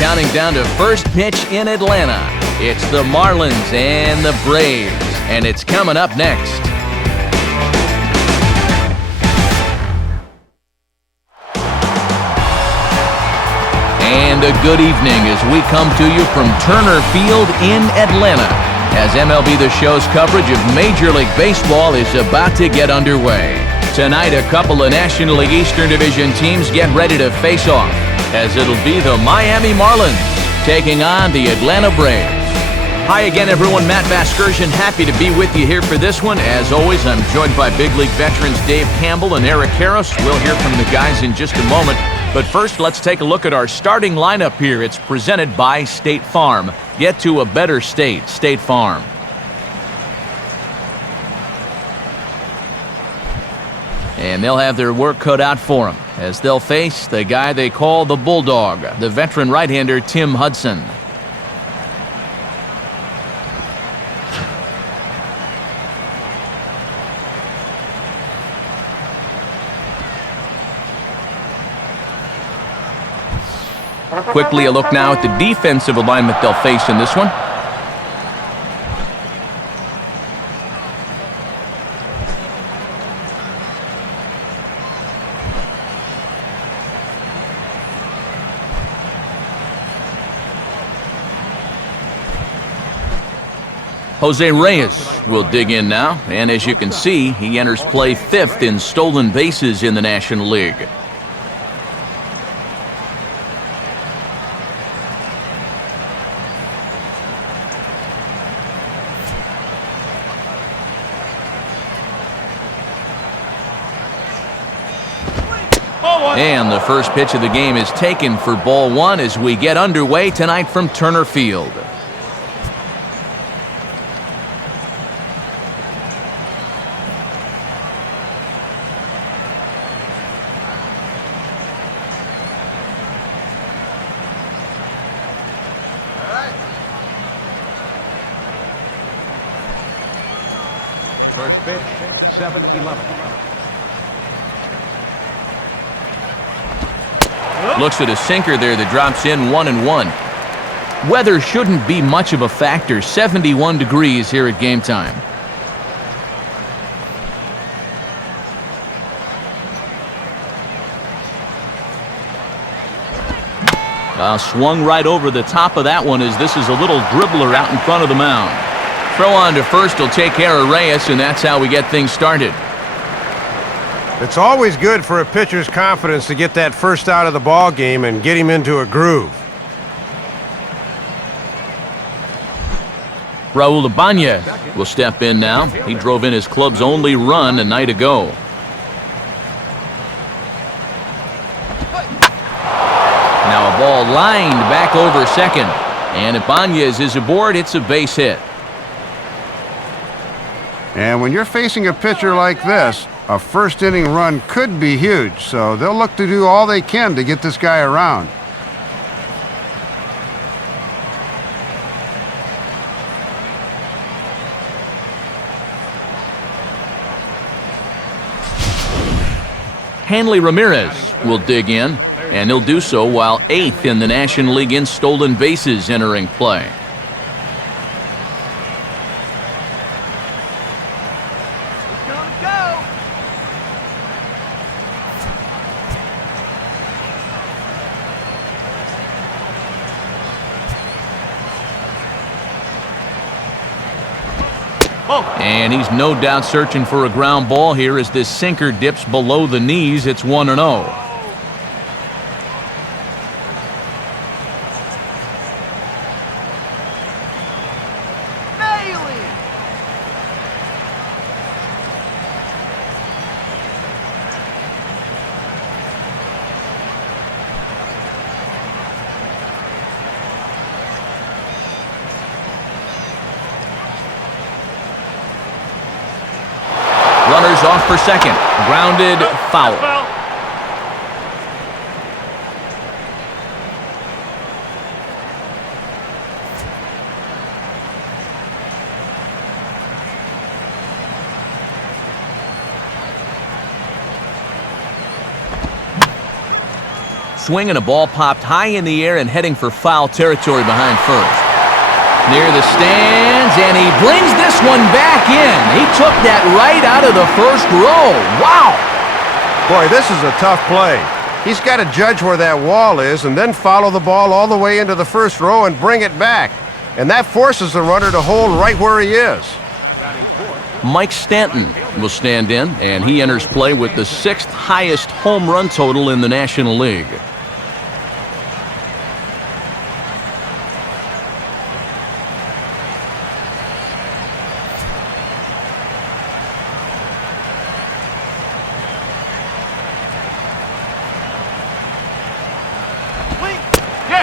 counting down to first pitch in Atlanta. It's the Marlins and the Braves, and it's coming up next. And a good evening as we come to you from Turner Field in Atlanta, as MLB The Show's coverage of Major League Baseball is about to get underway. Tonight, a couple of National League Eastern Division teams get ready to face off, as it'll be the Miami Marlins taking on the Atlanta Braves. Hi again, everyone. Matt Vasgersian, happy to be with you here for this one. As always, I'm joined by big league veterans Dave Campbell and Eric Harris. We'll hear from the guys in just a moment. But first, let's take a look at our starting lineup here. It's presented by State Farm. Get to a better state, State Farm. And they'll have their work cut out for them as they'll face the guy they call the Bulldog, the veteran right-hander Tim Hudson. Quickly a look now at the defensive alignment they'll face in this one. Jose Reyes will dig in now, and as you can see, he enters play 5th in stolen bases in the National League. And the first pitch of the game is taken for ball 1 as we get underway tonight from Turner Field. First pitch, 7-11. Looks at a sinker there that drops in 1-1. Weather shouldn't be much of a factor. 71 degrees here at game time. Swung right over the top of that one as this is a little dribbler out in front of the mound. Throw on to first will take care of Reyes, and that's how we get things started. It's always good for a pitcher's confidence to get that first out of the ball game and get him into a groove. Raul Ibanez will step in now. He drove in his club's only run a night ago. Now a ball lined back over second, and Ibanez is aboard. It's a base hit. And when you're facing a pitcher like this, a first inning run could be huge, so they'll look to do all they can to get this guy around. Hanley Ramirez will dig in, and he'll do so while 8th in the National League in stolen bases entering play. And he's no doubt searching for a ground ball here as this sinker dips below the knees. It's 1-0. Runners off for second. Grounded, foul. Swing and a ball popped high in the air and heading for foul territory behind first. Near the stands, and he brings this one back in. He took that right out of the first row. Wow! Boy, this is a tough play. He's got to judge where that wall is and then follow the ball all the way into the first row and bring it back. And that forces the runner to hold right where he is. Mike Stanton will stand in, and he enters play with the 6th highest home run total in the National League.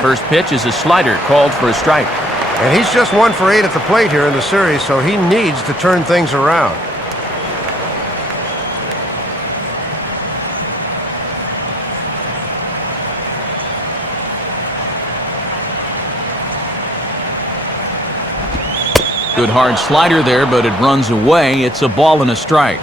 First pitch is a slider called for a strike. And he's just 1 for 8 at the plate here in the series, so he needs to turn things around. Good hard slider there, but it runs away. It's a ball and a strike.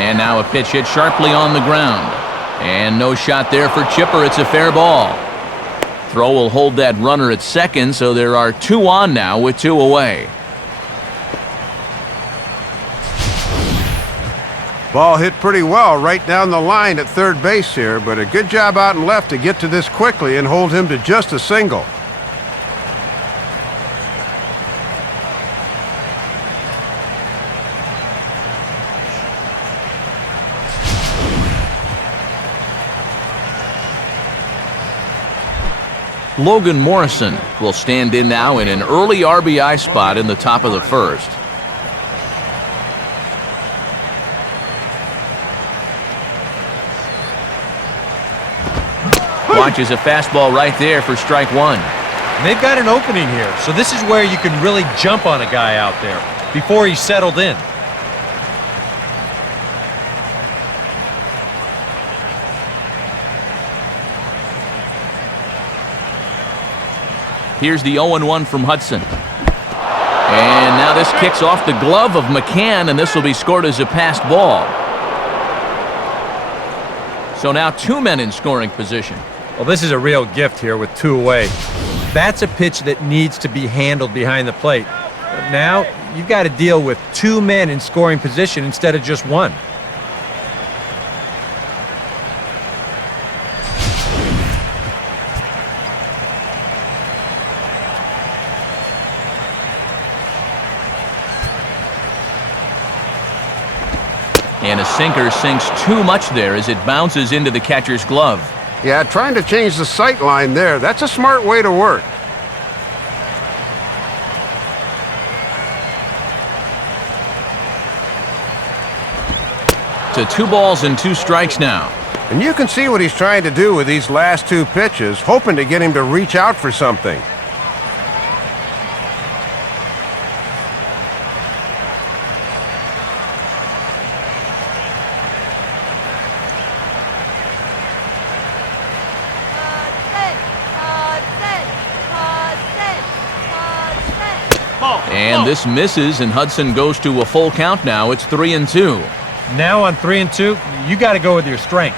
And now a pitch hit sharply on the ground. And no shot there for Chipper. It's a fair ball. Throw will hold that runner at second, so there are 2 on now with 2 away. Ball hit pretty well right down the line at third base here, but a good job out and left to get to this quickly and hold him to just a single. Logan Morrison will stand in now in an early RBI spot in the top of the first. Watches a fastball right there for strike 1. And they've got an opening here, so this is where you can really jump on a guy out there before he's settled in. Here's the 0-1 from Hudson. And now this kicks off the glove of McCann, and this will be scored as a passed ball. So now 2 men in scoring position. Well, this is a real gift here with 2 away. That's a pitch that needs to be handled behind the plate. But now you've got to deal with 2 men in scoring position instead of just 1. And a sinker sinks too much there as it bounces into the catcher's glove. Yeah, trying to change the sight line there. That's a smart way to work. To 2 balls and 2 strikes now. And you can see what he's trying to do with these last 2 pitches, hoping to get him to reach out for something. And this misses, and Hudson goes to a full count now. It's 3-2. Now on 3-2, you got to go with your strength.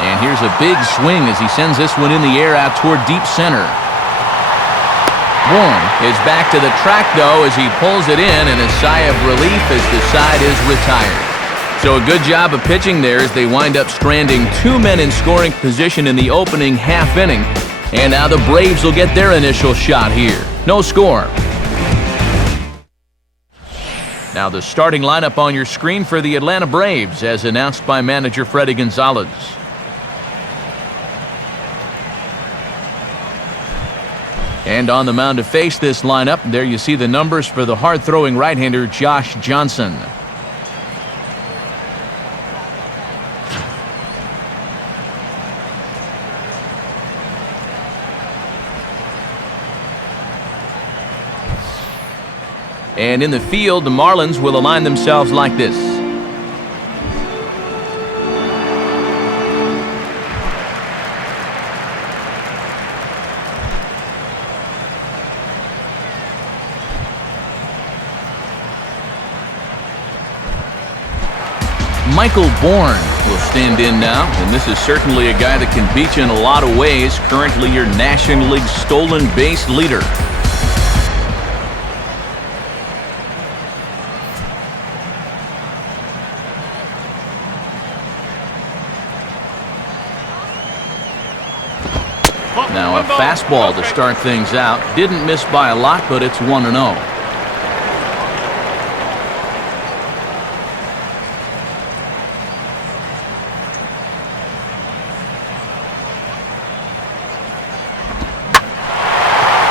And here's a big swing as he sends this one in the air out toward deep center. Warren is back to the track, though, as he pulls it in, and a sigh of relief as the side is retired. So a good job of pitching there as they wind up stranding 2 men in scoring position in the opening half inning. And now the Braves will get their initial shot here. No score. Now the starting lineup on your screen for the Atlanta Braves as announced by manager Freddie Gonzalez. And on the mound to face this lineup, there you see the numbers for the hard-throwing right-hander Josh Johnson. And in the field, the Marlins will align themselves like this. Michael Bourne will stand in now, and this is certainly a guy that can beat you in a lot of ways. Currently your National League stolen base leader. Now a fastball to start things out. Didn't miss by a lot, but it's 1-0.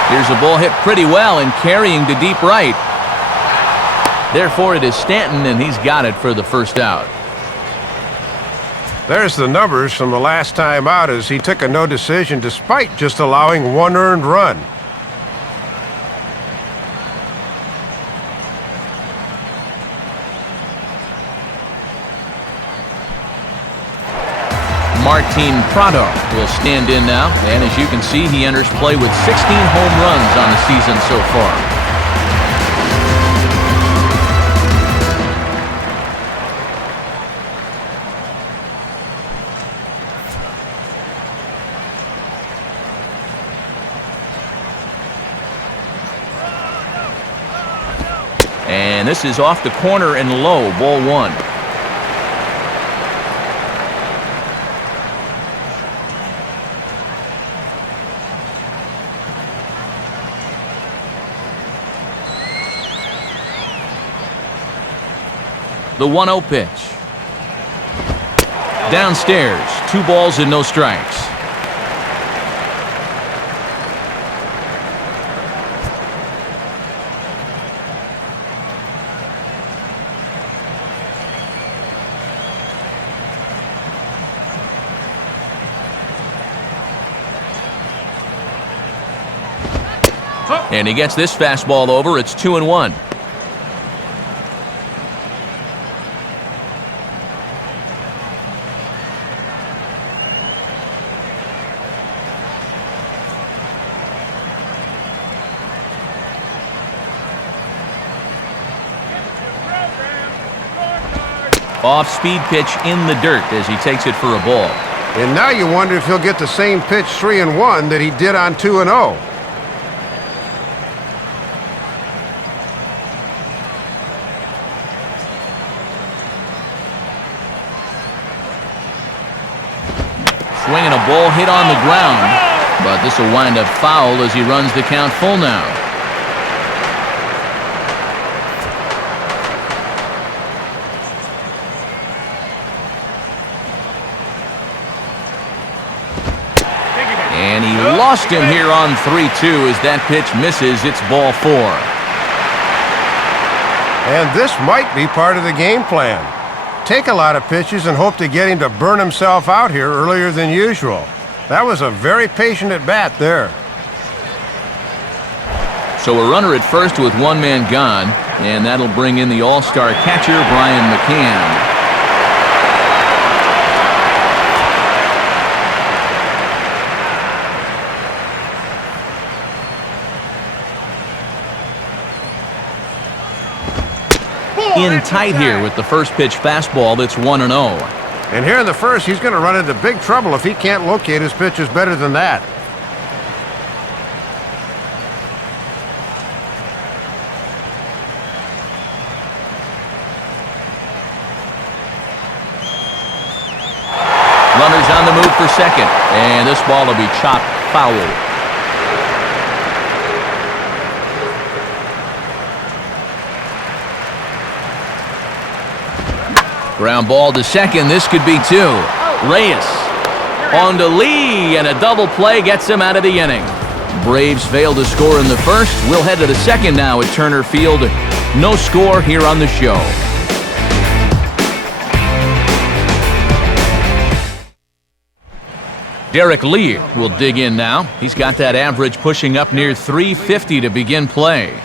Here's a ball hit pretty well and carrying to deep right. Therefore, it is Stanton, and he's got it for the first out. There's the numbers from the last time out as he took a no decision despite just allowing one earned run. Martin Prado will stand in now, and as you can see, he enters play with 16 home runs on the season so far. And this is off the corner and low, ball one. The 1-0 pitch. Downstairs, 2 balls and no strikes. And he gets this fastball over. It's 2-1. Off-speed pitch in the dirt as he takes it for a ball. And now you wonder if he'll get the same pitch 3-1 that he did on 2-0. Swinging a ball hit on the ground, but this will wind up foul as he runs the count full now. And he lost him here on 3-2 as that pitch misses. It's ball 4. And this might be part of the game plan. Take a lot of pitches and hope to get him to burn himself out here earlier than usual. That was a very patient at bat there. So a runner at first with 1 man gone, and that'll bring in the all-star catcher, Brian McCann. In tight here with the first pitch fastball that's 1-0. And here in the first, he's going to run into big trouble if he can't locate his pitches better than that. Runners on the move for second, and this ball will be chopped foul. Ground ball to second. This could be 2. Reyes on to Lee, and a double play gets him out of the inning. Braves fail to score in the first. We'll head to the second now at Turner Field. No score here on the show. Derek Lee will dig in now. He's got that average pushing up near 350 to begin play.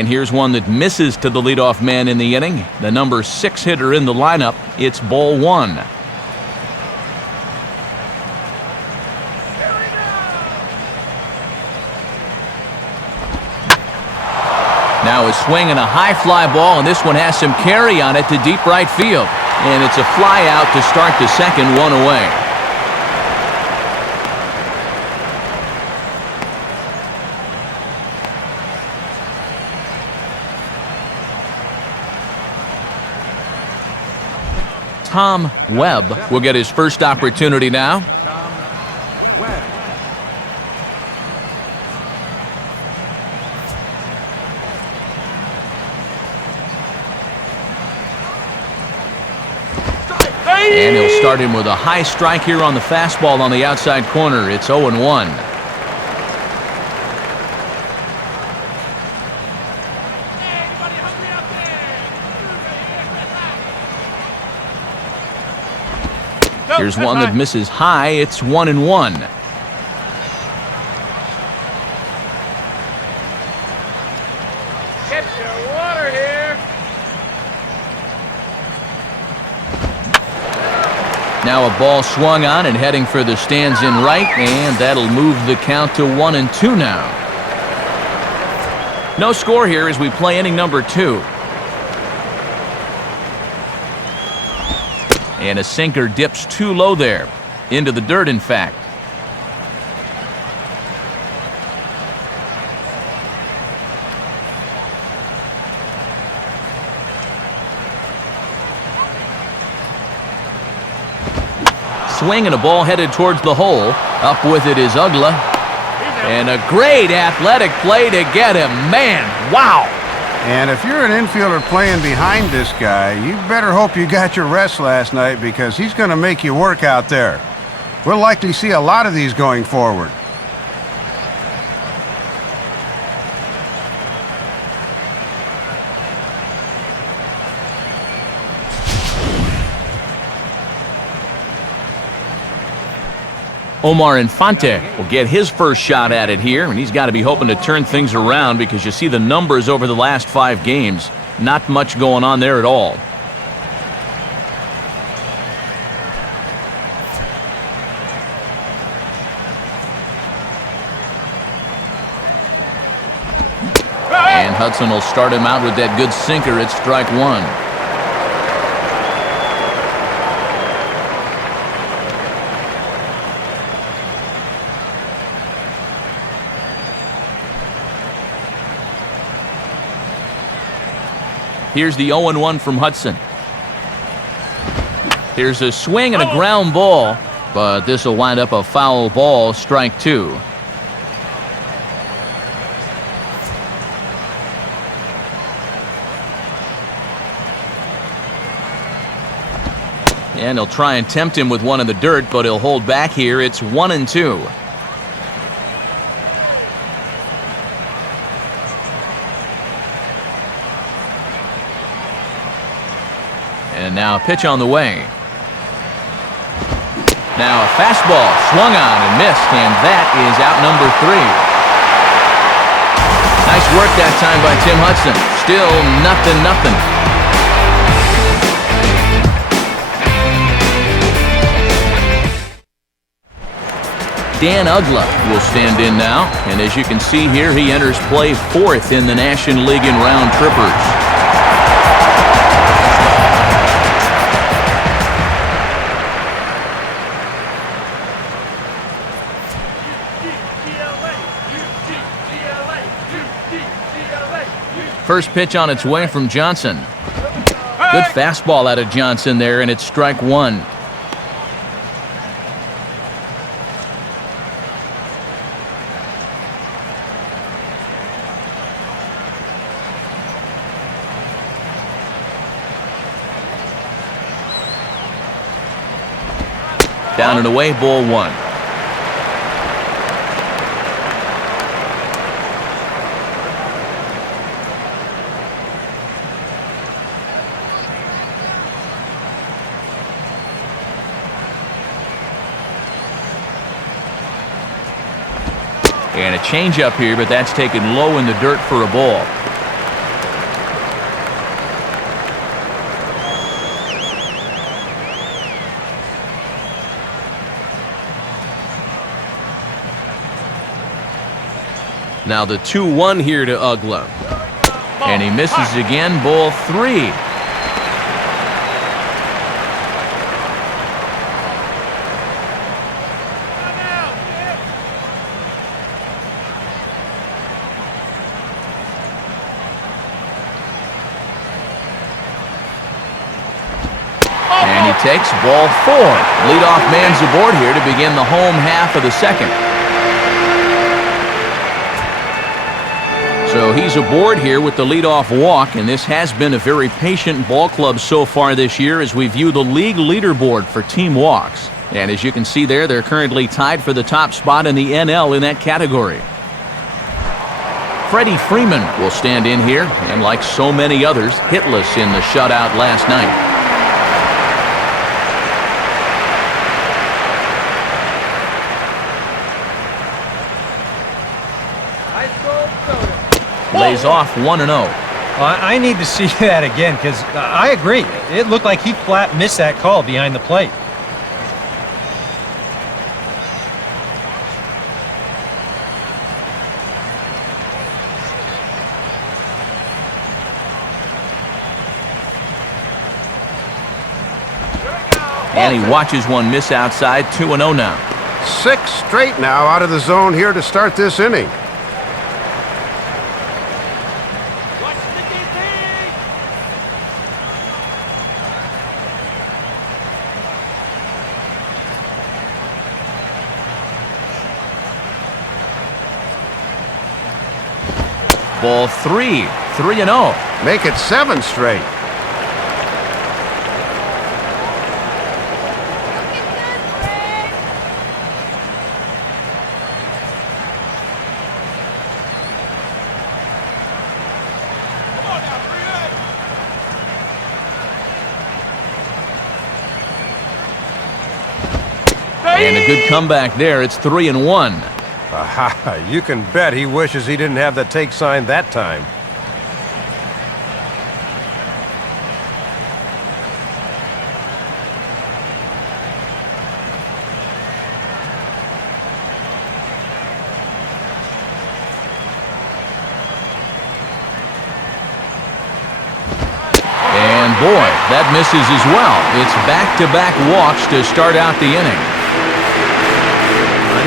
And here's one that misses to the leadoff man in the inning. The number 6 hitter in the lineup. It's ball 1. Now a swing and a high fly ball, and this one has some carry on it to deep right field. And it's a fly out to start the second, 1 away. Tom Webb will get his first opportunity now. Tom Webb. And he'll start him with a high strike here on the fastball on the outside corner. It's 0-1. Here's one that misses high. It's 1-1. Get your water here. Now a ball swung on and heading for the stands in right, and that'll move the count to 1-2 now. No score here as we play inning number 2. And a sinker dips too low there. Into the dirt, in fact. Swing and a ball headed towards the hole. Up with it is Ugla. And a great athletic play to get him. Man, wow! And if you're an infielder playing behind this guy, you better hope you got your rest last night because he's going to make you work out there. We'll likely see a lot of these going forward. Omar Infante will get his first shot at it here, and he's got to be hoping to turn things around because you see the numbers over the last 5 games. Not much going on there at all. And Hudson will start him out with that good sinker at strike 1. Here's the 0-1 from Hudson. Here's a swing and a ground ball, but this will wind up a foul ball, strike 2. And he'll try and tempt him with one in the dirt, but he'll hold back here. It's 1-2. And now a pitch on the way. Now a fastball swung on and missed, and that is out number 3. Nice work that time by Tim Hudson. Still 0-0. Dan Ugla will stand in now, and as you can see here, he enters play 4th in the National League in round trippers. First pitch on its way from Johnson. Good fastball out of Johnson there, and it's strike 1. Down and away, ball 1. And a changeup here, but that's taken low in the dirt for a ball. Now the 2-1 here to Ugla. And he misses again, ball 3. And he takes ball 4. Leadoff man's aboard here to begin the home half of the second. So he's aboard here with the leadoff walk, and this has been a very patient ball club so far this year as we view the league leaderboard for team walks. And as you can see there, they're currently tied for the top spot in the NL in that category. Freddie Freeman will stand in here, and like so many others, hitless in the shutout last night. Lays off 1-0. I need to see that again because I agree. It looked like he flat missed that call behind the plate. And he watches one miss outside, 2-0 now. 6 straight now out of the zone here to start this inning. Ball 3, 3-0. Make it 7 straight. And a good comeback there. It's 3-1. Aha, you can bet he wishes he didn't have the take sign that time. And boy, that misses as well. It's back-to-back walks to start out the inning.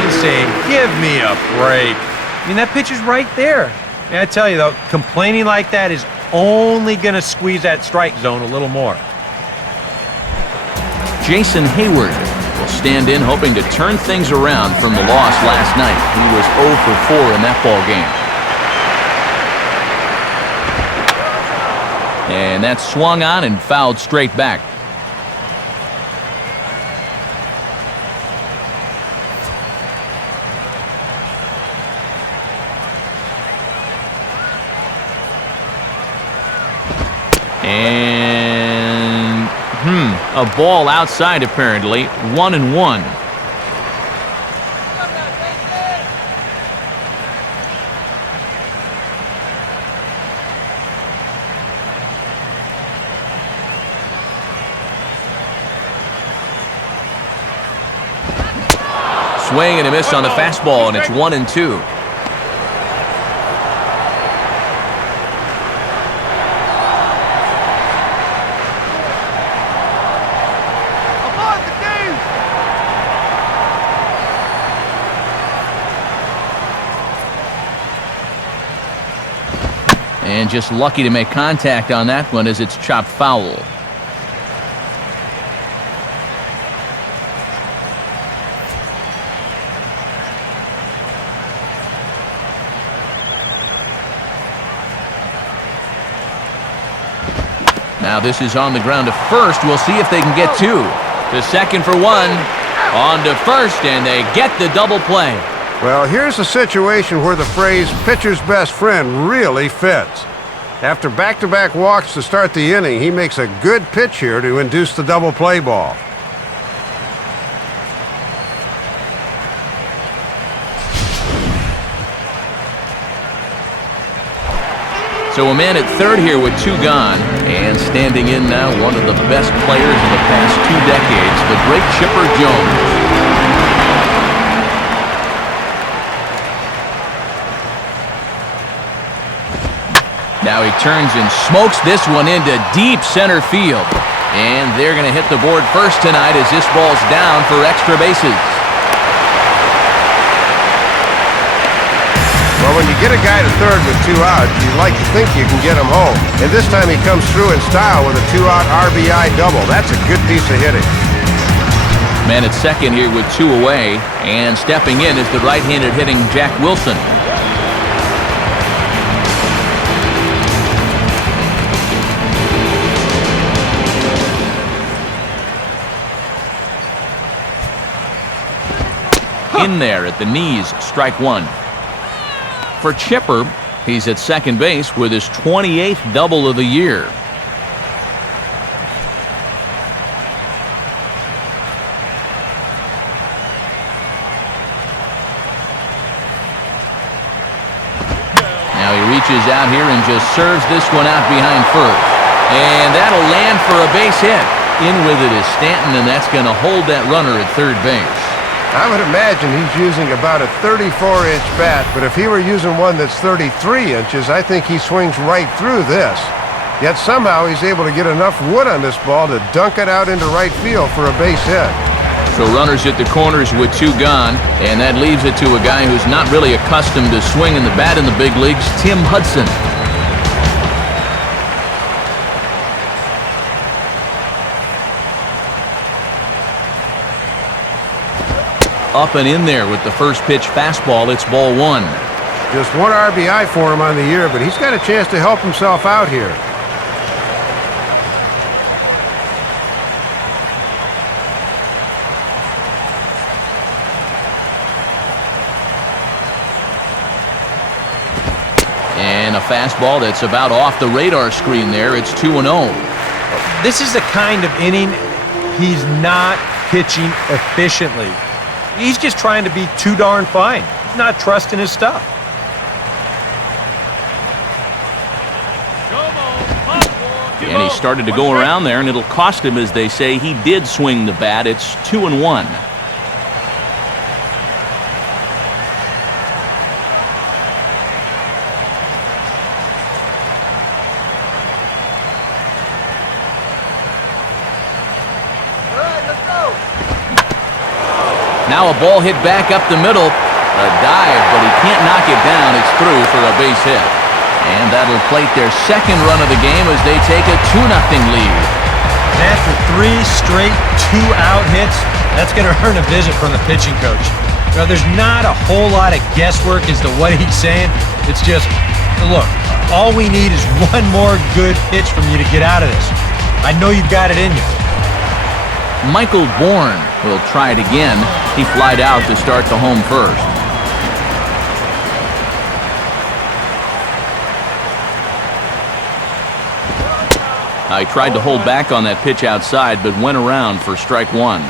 He's saying, give me a break. I mean, that pitch is right there. And I tell you, though, complaining like that is only going to squeeze that strike zone a little more. Jason Hayward will stand in hoping to turn things around from the loss last night. He was 0 for 4 in that ball game. And that's swung on and fouled straight back. And a ball outside apparently. 1-1. Swing and a miss on the fastball, and it's 1-2. And just lucky to make contact on that one as it's chopped foul. Now this is on the ground to first. We'll see if they can get 2. To second for 1. On to first, and they get the double play. Well, here's a situation where the phrase pitcher's best friend really fits. After back-to-back walks to start the inning, he makes a good pitch here to induce the double play ball. So a man at third here with 2 gone, and standing in now one of the best players in the past 2 decades, the great Chipper Jones. Now he turns and smokes this one into deep center field. And they're going to hit the board first tonight as this ball's down for extra bases. Well, when you get a guy to third with 2 outs, you like to think you can get him home. And this time he comes through in style with a 2-out RBI double. That's a good piece of hitting. Man at second here with 2 away. And stepping in is the right-handed hitting Jack Wilson. In there at the knees, strike 1. For Chipper, he's at second base with his 28th double of the year. Now he reaches out here and just serves this one out behind first. And that'll land for a base hit. In with it is Stanton, and that's going to hold that runner at third base. I would imagine he's using about a 34-inch bat, but if he were using one that's 33 inches, I think he swings right through this. Yet somehow he's able to get enough wood on this ball to dunk it out into right field for a base hit. So runners at the corners with 2 gone, and that leaves it to a guy who's not really accustomed to swinging the bat in the big leagues, Tim Hudson. Up and in there with the first pitch fastball. It's ball 1. Just 1 RBI for him on the year, but he's got a chance to help himself out here. And a fastball that's about off the radar screen there. It's 2-0. This is the kind of inning he's not pitching efficiently. He's just trying to be too darn fine. He's not trusting his stuff. And he started to go around there, and it'll cost him, as they say. He did swing the bat. It's 2-1. Now a ball hit back up the middle. A dive, but he can't knock it down. It's through for a base hit. And that'll plate their second run of the game as they take a 2-0 lead. And after 3 straight 2-out hits, that's going to earn a visit from the pitching coach. You know, there's not a whole lot of guesswork as to what he's saying. It's just, look, all we need is 1 more good pitch from you to get out of this. I know you've got it in you. Michael Bourne will try it again. He flied out to start the home first. He tried to hold back on that pitch outside, but went around for strike 1.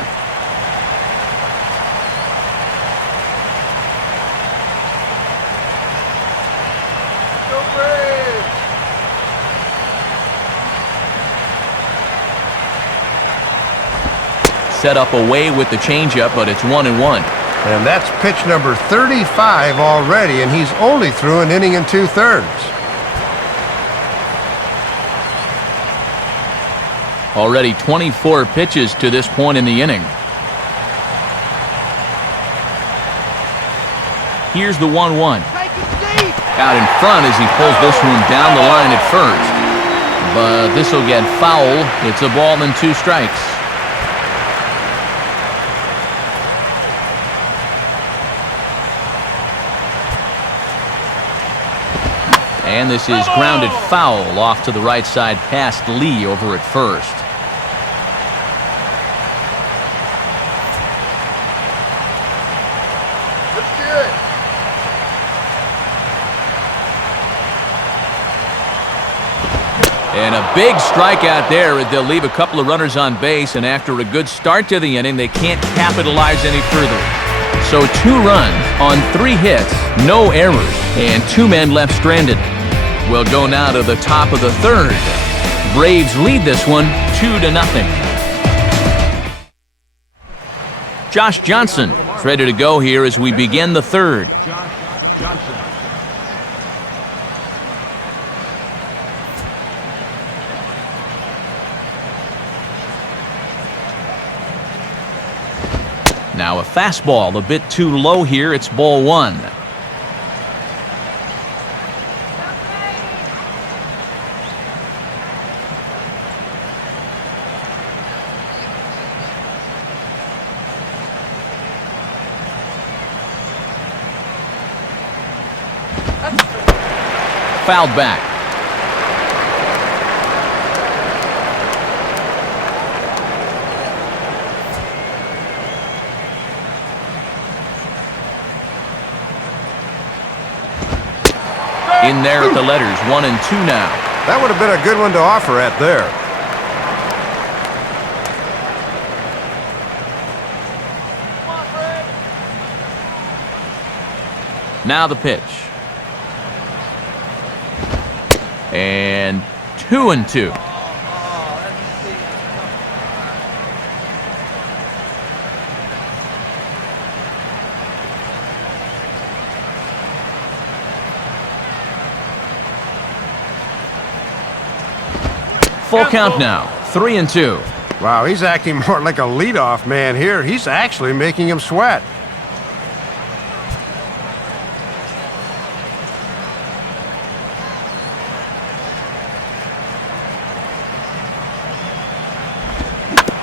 Set up away with the changeup, but it's 1-1. And that's pitch number 35 already, and he's only through an inning and 2/3. Already 24 pitches to this point in the inning. Here's the 1-1. Out in front as he pulls this one down the line at first. But this will get foul. It's a ball and 2 strikes. And this is grounded foul off to the right side past Lee over at first. And a big strikeout there. They'll leave a couple of runners on base, and after a good start to the inning, they can't capitalize any further. So 2 runs on 3 hits, no errors, and 2 men left stranded. We'll go now to the top of the 3rd. Braves lead this one 2-0. Josh Johnson is ready to go here as we begin the 3rd. Now a fastball a bit too low here. It's ball one. Fouled back. In there at the letters, 1 and 2 now. That would have been a good one to offer at there. Now the pitch. And 2 and 2. Full count now, 3 and 2. Wow, he's acting more like a leadoff man here. He's actually making him sweat.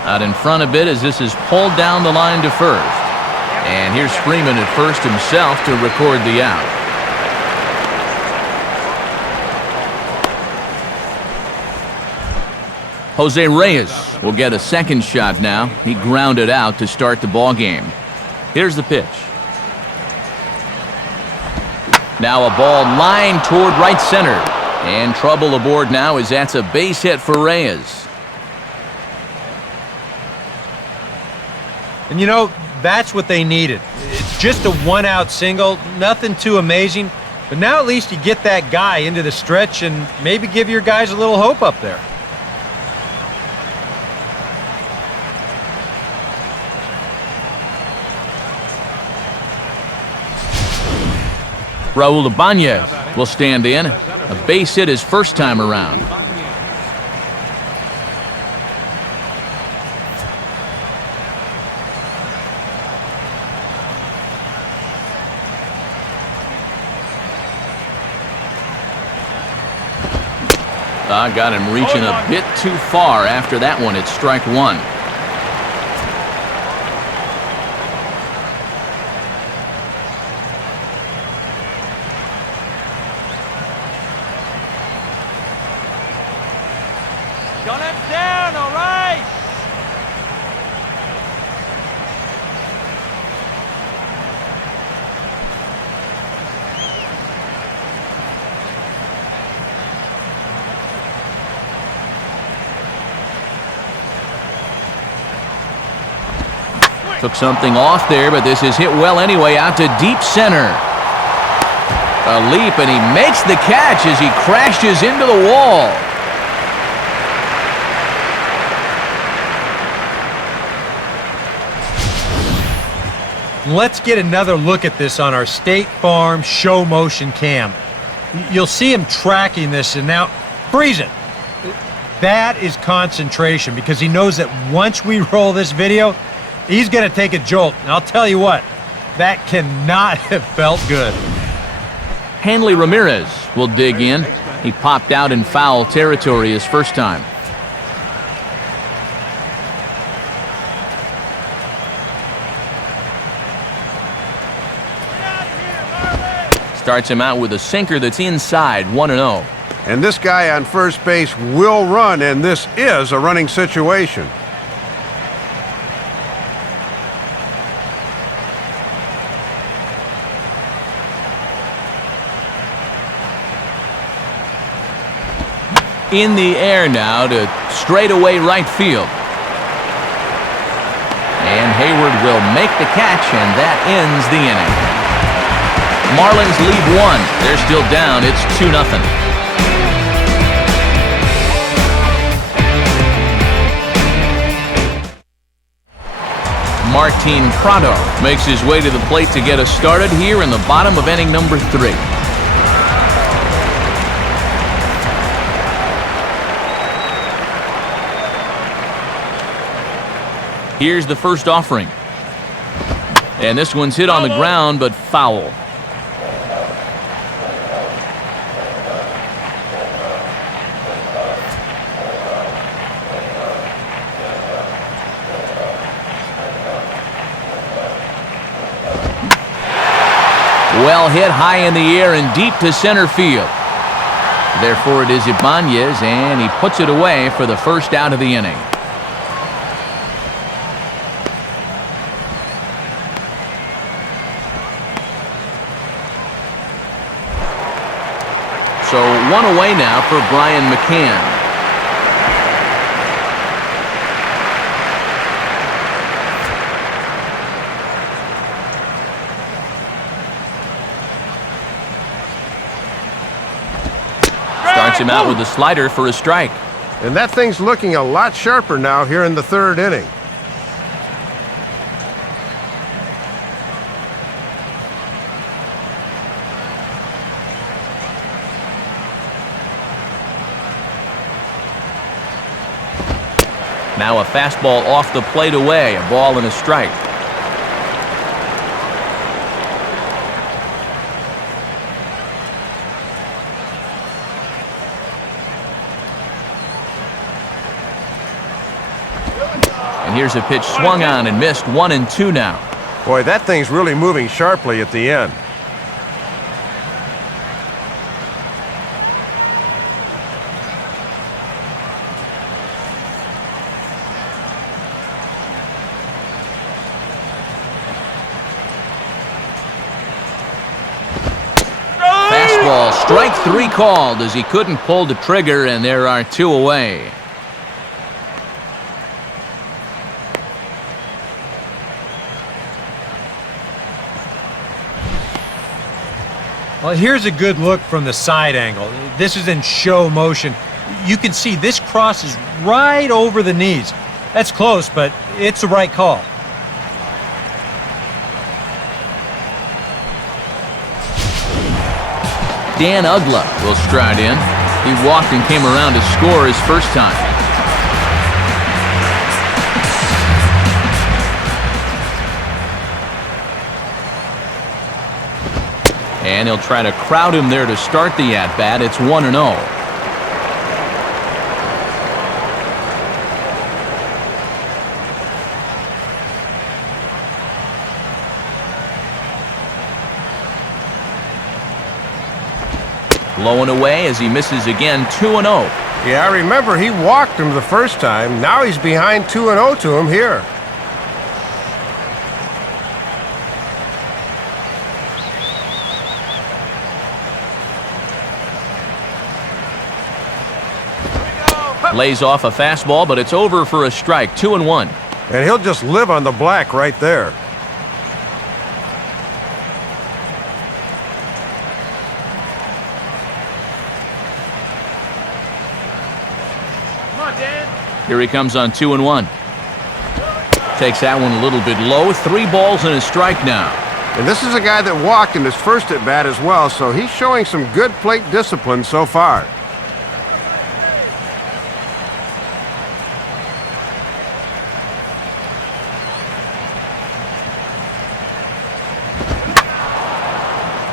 Out in front a bit as this is pulled down the line to first. And here's Freeman at first himself to record the out. Jose Reyes will get a second shot now. He grounded out to start the ball game. Here's the pitch. Now a ball lined toward right center. And trouble aboard now as that's a base hit for Reyes. And you know, that's what they needed. It's just a one-out single, nothing too amazing. But now at least you get that guy into the stretch and maybe give your guys a little hope up there. Raul Ibanez will stand in. A base hit his first time around. Got him reaching a bit too far after that one. It's strike one. Got him down, all right. Took something off there, but this is hit well anyway, out to deep center. A leap, and he makes the catch as he crashes into the wall. Let's get another look at this on our State Farm show motion cam. You'll see him tracking this, and now freeze it. That is concentration, because he knows that once we roll this video, he's going to take a jolt. And I'll tell you what, that cannot have felt good. Hanley Ramirez will dig in. He popped out in foul territory his first time. Starts him out with a sinker that's inside, 1-0. And this guy on first base will run, and this is a running situation. In the air now to straightaway right field. And Hayward will make the catch, and that ends the inning. Marlins lead 1. They're still down. It's 2-0. Martin Prado makes his way to the plate to get us started here in the bottom of inning number 3. Here's the first offering. And this one's hit on the ground, but foul. Well hit high in the air and deep to center field. Therefore, it is Ibanez, and he puts it away for the first out of the inning. So one away now for Brian McCann. Starts him out with a slider for a strike. And that thing's looking a lot sharper now here in the third inning. Now a fastball off the plate away, a ball and a strike. And here's a pitch swung on and missed, 1-2 now. Boy, that thing's really moving sharply at the end. Fastball, strike 3 called as he couldn't pull the trigger, and there are 2 away. Well, here's a good look from the side angle. This is in show motion. You can see this crosses right over the knees. That's close, but it's the right call. Dan Uggla will stride in. He walked and came around to score his first time. And he'll try to crowd him there to start the at-bat. It's 1-0. Low and away as he misses again, 2-0. Yeah, I remember he walked him the first time. Now he's behind 2-0 to him here. Lays off a fastball, but it's over for a strike, 2-1. And he'll just live on the black right there. Come on, Dan. Here he comes on 2-1. Takes that one a little bit low. 3 balls and a strike now. And this is a guy that walked in his first at-bat as well, so he's showing some good plate discipline so far.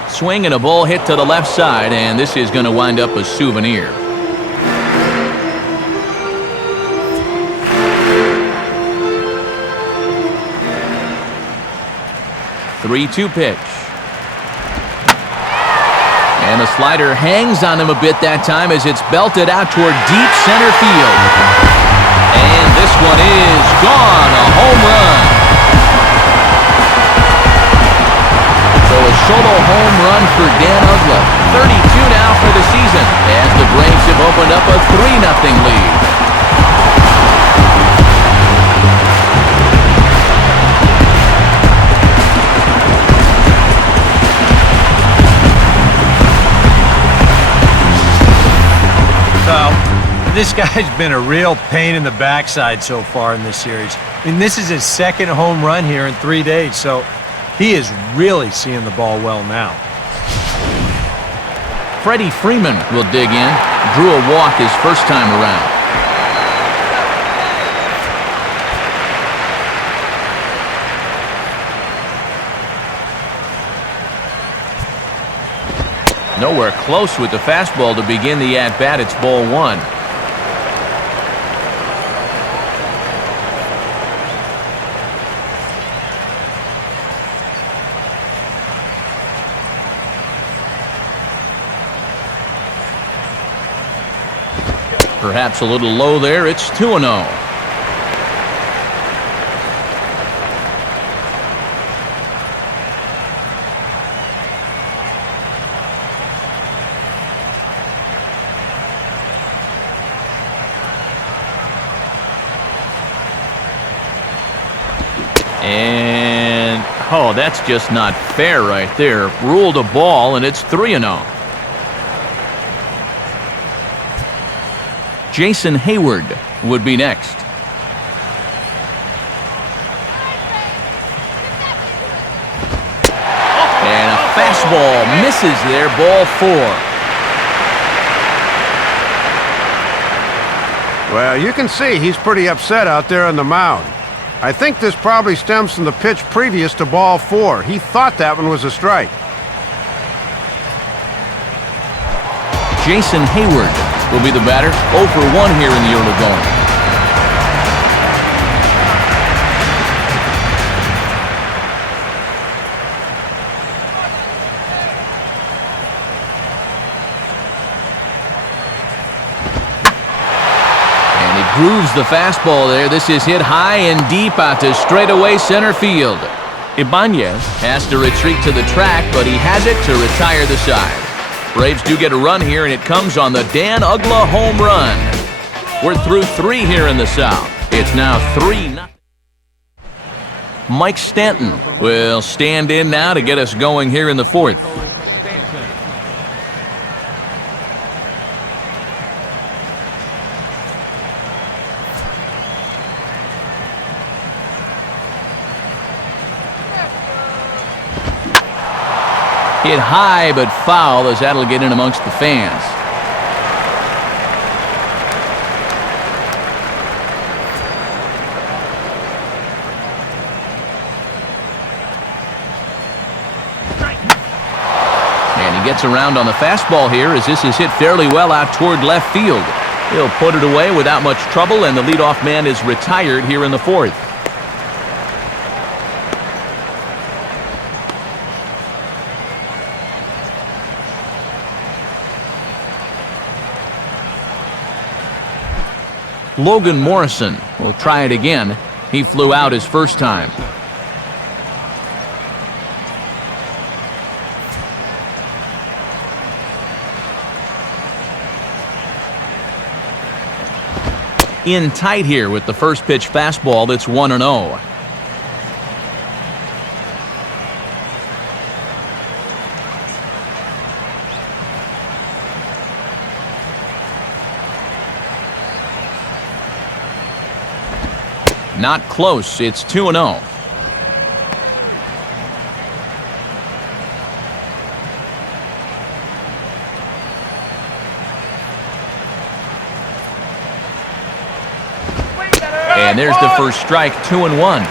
Swing and a ball hit to the left side, and this is going to wind up a souvenir. Three-two pitch. And the slider hangs on him a bit that time as it's belted out toward deep center field. And this one is gone, a home run. So a solo home run for Dan Uggla. 32 now for the season as the Braves have opened up a 3-0 lead. So, this guy's been a real pain in the backside so far in this series. I mean, this is his second home run here in 3 days, so he is really seeing the ball well now. Freddie Freeman will dig in. Drew a walk his first time around. Nowhere close with the fastball to begin the at-bat. It's ball one. Perhaps a little low there. It's 2-0. And, oh, that's just not fair right there. Ruled a ball, and it's 3-0. Jason Hayward would be next. And a fastball misses there, ball 4. Well, you can see he's pretty upset out there on the mound. I think this probably stems from the pitch previous to ball 4. He thought that one was a strike. Jason Hayward will be the batter. 0 for 1 here in the early going. And he grooves the fastball there. This is hit high and deep out to straightaway center field. Ibanez has to retreat to the track, but he has it to retire the side. Braves do get a run here, and it comes on the Dan Uggla home run. We're through 3 here in the South. It's now 3-0. Mike Stanton will stand in now to get us going here in the 4th. Hit high but foul, as that'll get in amongst the fans. And he gets around on the fastball here, as this is hit fairly well out toward left field. He'll put it away without much trouble, and the leadoff man is retired here in the 4th. Logan Morrison will try it again. He flew out his first time. In tight here with the first pitch fastball. That's 1-0. Not close. It's 2-0. And there's the first strike, 2-1.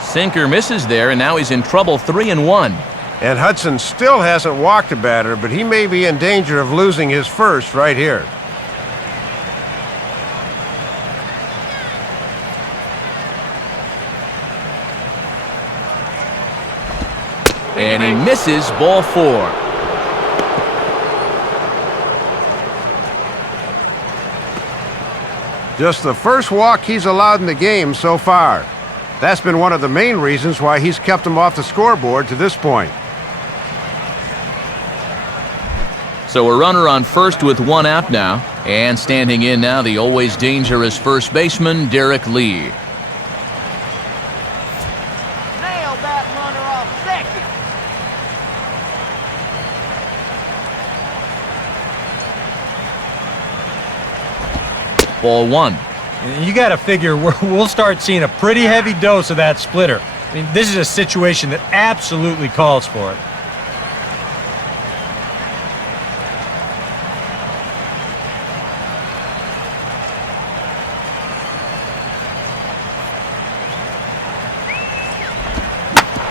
Sinker misses there, and now he's in trouble. 3-1. And Hudson still hasn't walked a batter, but he may be in danger of losing his first right here. And he misses, ball 4. Just the first walk he's allowed in the game so far. That's been one of the main reasons why he's kept him off the scoreboard to this point. So a runner on first with 1 out now. And standing in now, the always dangerous first baseman, Derek Lee. Nailed that runner off second. Ball 1. You got to figure we'll start seeing a pretty heavy dose of that splitter. I mean, this is a situation that absolutely calls for it.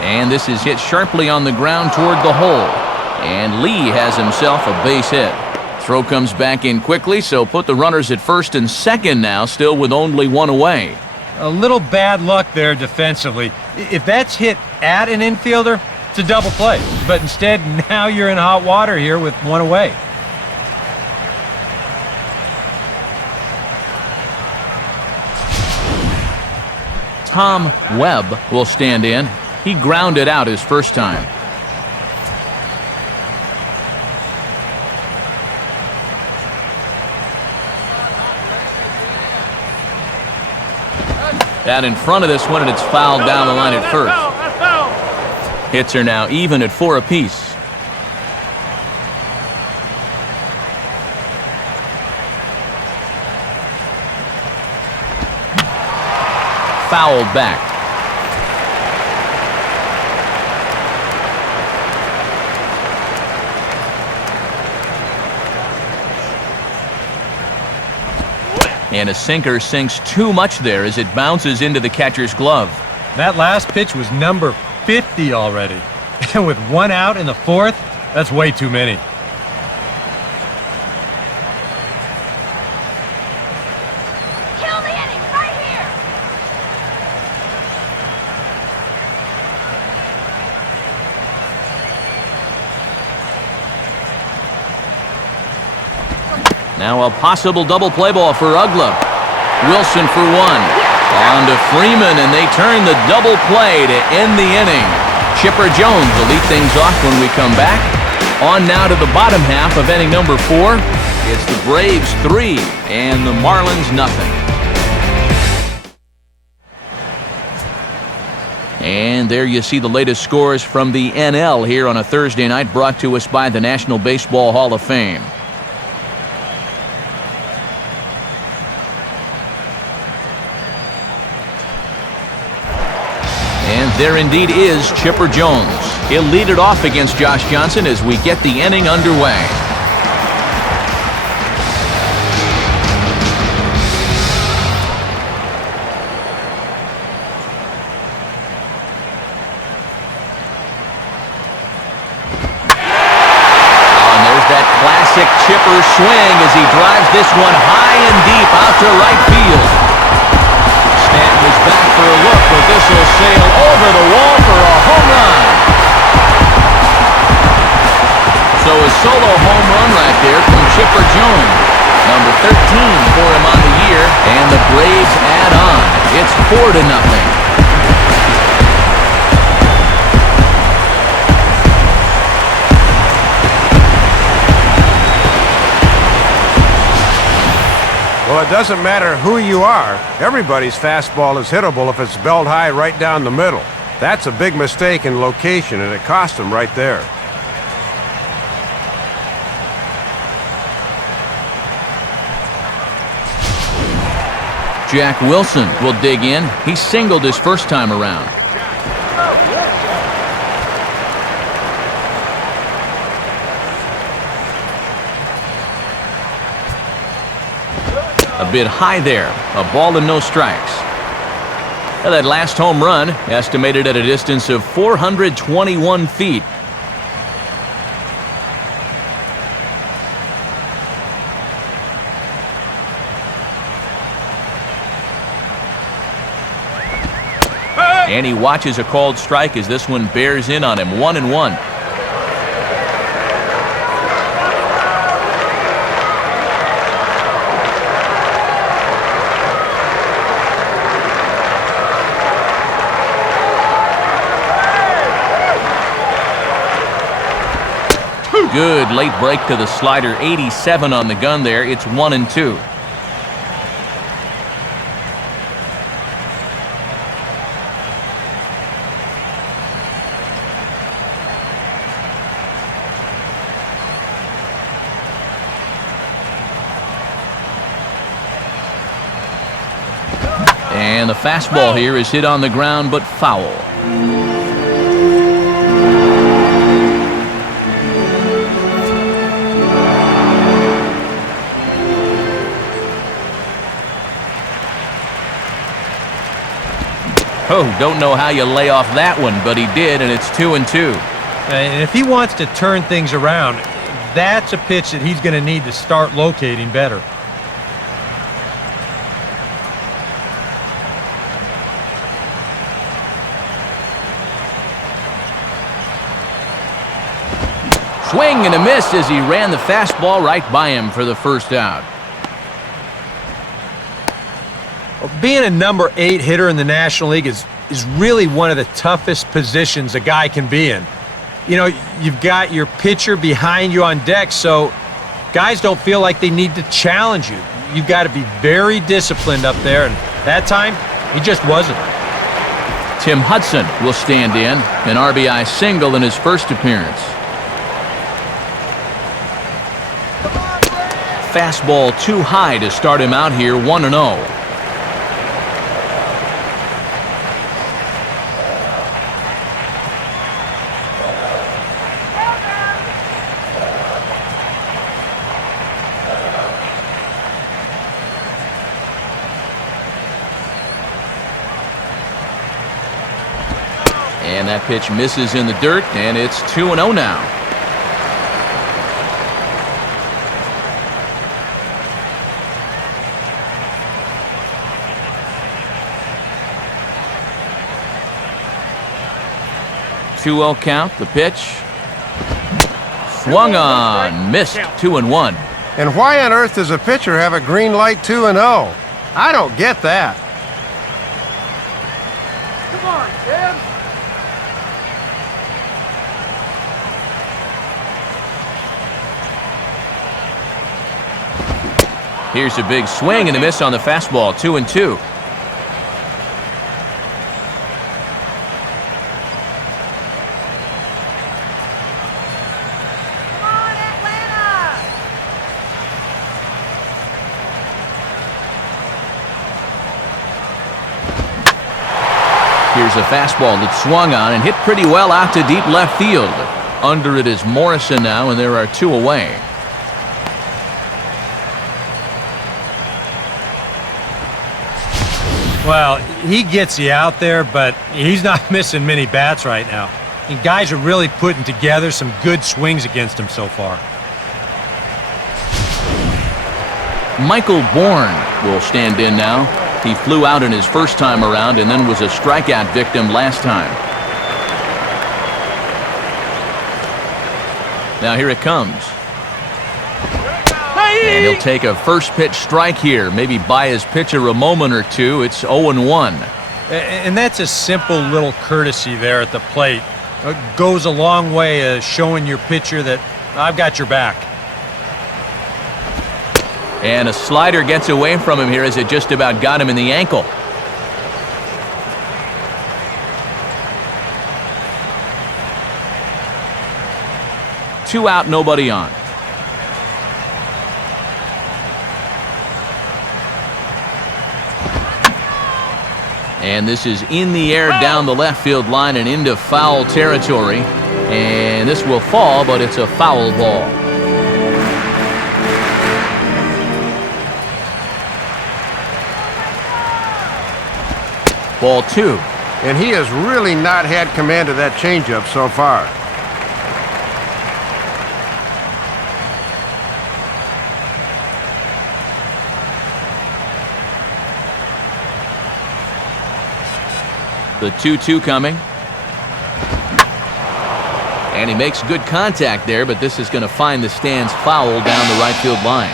And this is hit sharply on the ground toward the hole. And Lee has himself a base hit. Throw comes back in quickly, so put the runners at first and second now, still with only one away. A little bad luck there defensively. If that's hit at an infielder, it's a double play. But instead, now you're in hot water here with one away. Tom Webb will stand in. He grounded out his first time. Out in front of this one, and it's fouled down the line at first. Hits are now even at 4 apiece. Fouled back. And a sinker sinks too much there as it bounces into the catcher's glove. That last pitch was number 50 already. And with one out in the fourth, that's way too many. Kill the inning right here. Now a possible double play ball for Ugla. Wilson for one. On to Freeman, and they turn the double play to end the inning. Chipper Jones will lead things off when we come back. On now to the bottom half of inning number 4. It's the Braves 3 and the Marlins nothing. And there you see the latest scores from the NL here on a Thursday night, brought to us by the National Baseball Hall of Fame. And there indeed is Chipper Jones. He'll lead it off against Josh Johnson as we get the inning underway. And there's that classic Chipper swing as he drives this one high and deep out to right field. Stanton is back for a look, but this will sail over the wall for a home run. So a solo home run right there from Chipper Jones. Number 13 for him on the year, and the Braves add on. It's 4-0. Well, it doesn't matter who you are. Everybody's fastball is hittable if it's belt high right down the middle. That's a big mistake in location, and it cost him right there. Jack Wilson will dig in. He singled his first time around. A bit high there. A ball and no strikes. Now that last home run, estimated at a distance of 421 feet. And he watches a called strike as this one bears in on him. 1-1. Good late break to the slider. 87 on the gun there. It's 1-2. And the fastball here is hit on the ground but foul. Oh, don't know how you lay off that one, but he did, and it's 2-2. And if he wants to turn things around, that's a pitch that he's going to need to start locating better. Swing and a miss as he ran the fastball right by him for the first out. Well, being a number 8 hitter in the National League is really one of the toughest positions a guy can be in. You know, you've got your pitcher behind you on deck, so guys don't feel like they need to challenge you. You've got to be very disciplined up there, and that time, he just wasn't. Tim Hudson will stand in, an RBI single in his first appearance. Fastball too high to start him out here, 1-0. And that pitch misses in the dirt, and it's 2-0 now. Two-0 count, the pitch. Swung on, missed, 2-1. And why on earth does a pitcher have a green light 2-0? I don't get that. Come on, Tim. Here's a big swing and a miss on the fastball, 2-2. Here's a fastball that swung on and hit pretty well out to deep left field. Under it is Morrison now, and there are 2 away. Well, he gets you out there, but he's not missing many bats right now. And guys are really putting together some good swings against him so far. Michael Bourne will stand in now. He flew out in his first time around and then was a strikeout victim last time. Now here it comes. And he'll take a first pitch strike here, maybe buy his pitcher a moment or two. It's 0-1. And that's a simple little courtesy there at the plate. It goes a long way showing your pitcher that I've got your back. And a slider gets away from him here as it just about got him in the ankle. Two out, nobody on. And this is in the air down the left field line and into foul territory. And this will fall, but it's a foul ball. Ball 2. And he has really not had command of that changeup so far. The 2-2 coming. And he makes good contact there, but this is going to find the stands foul down the right field line.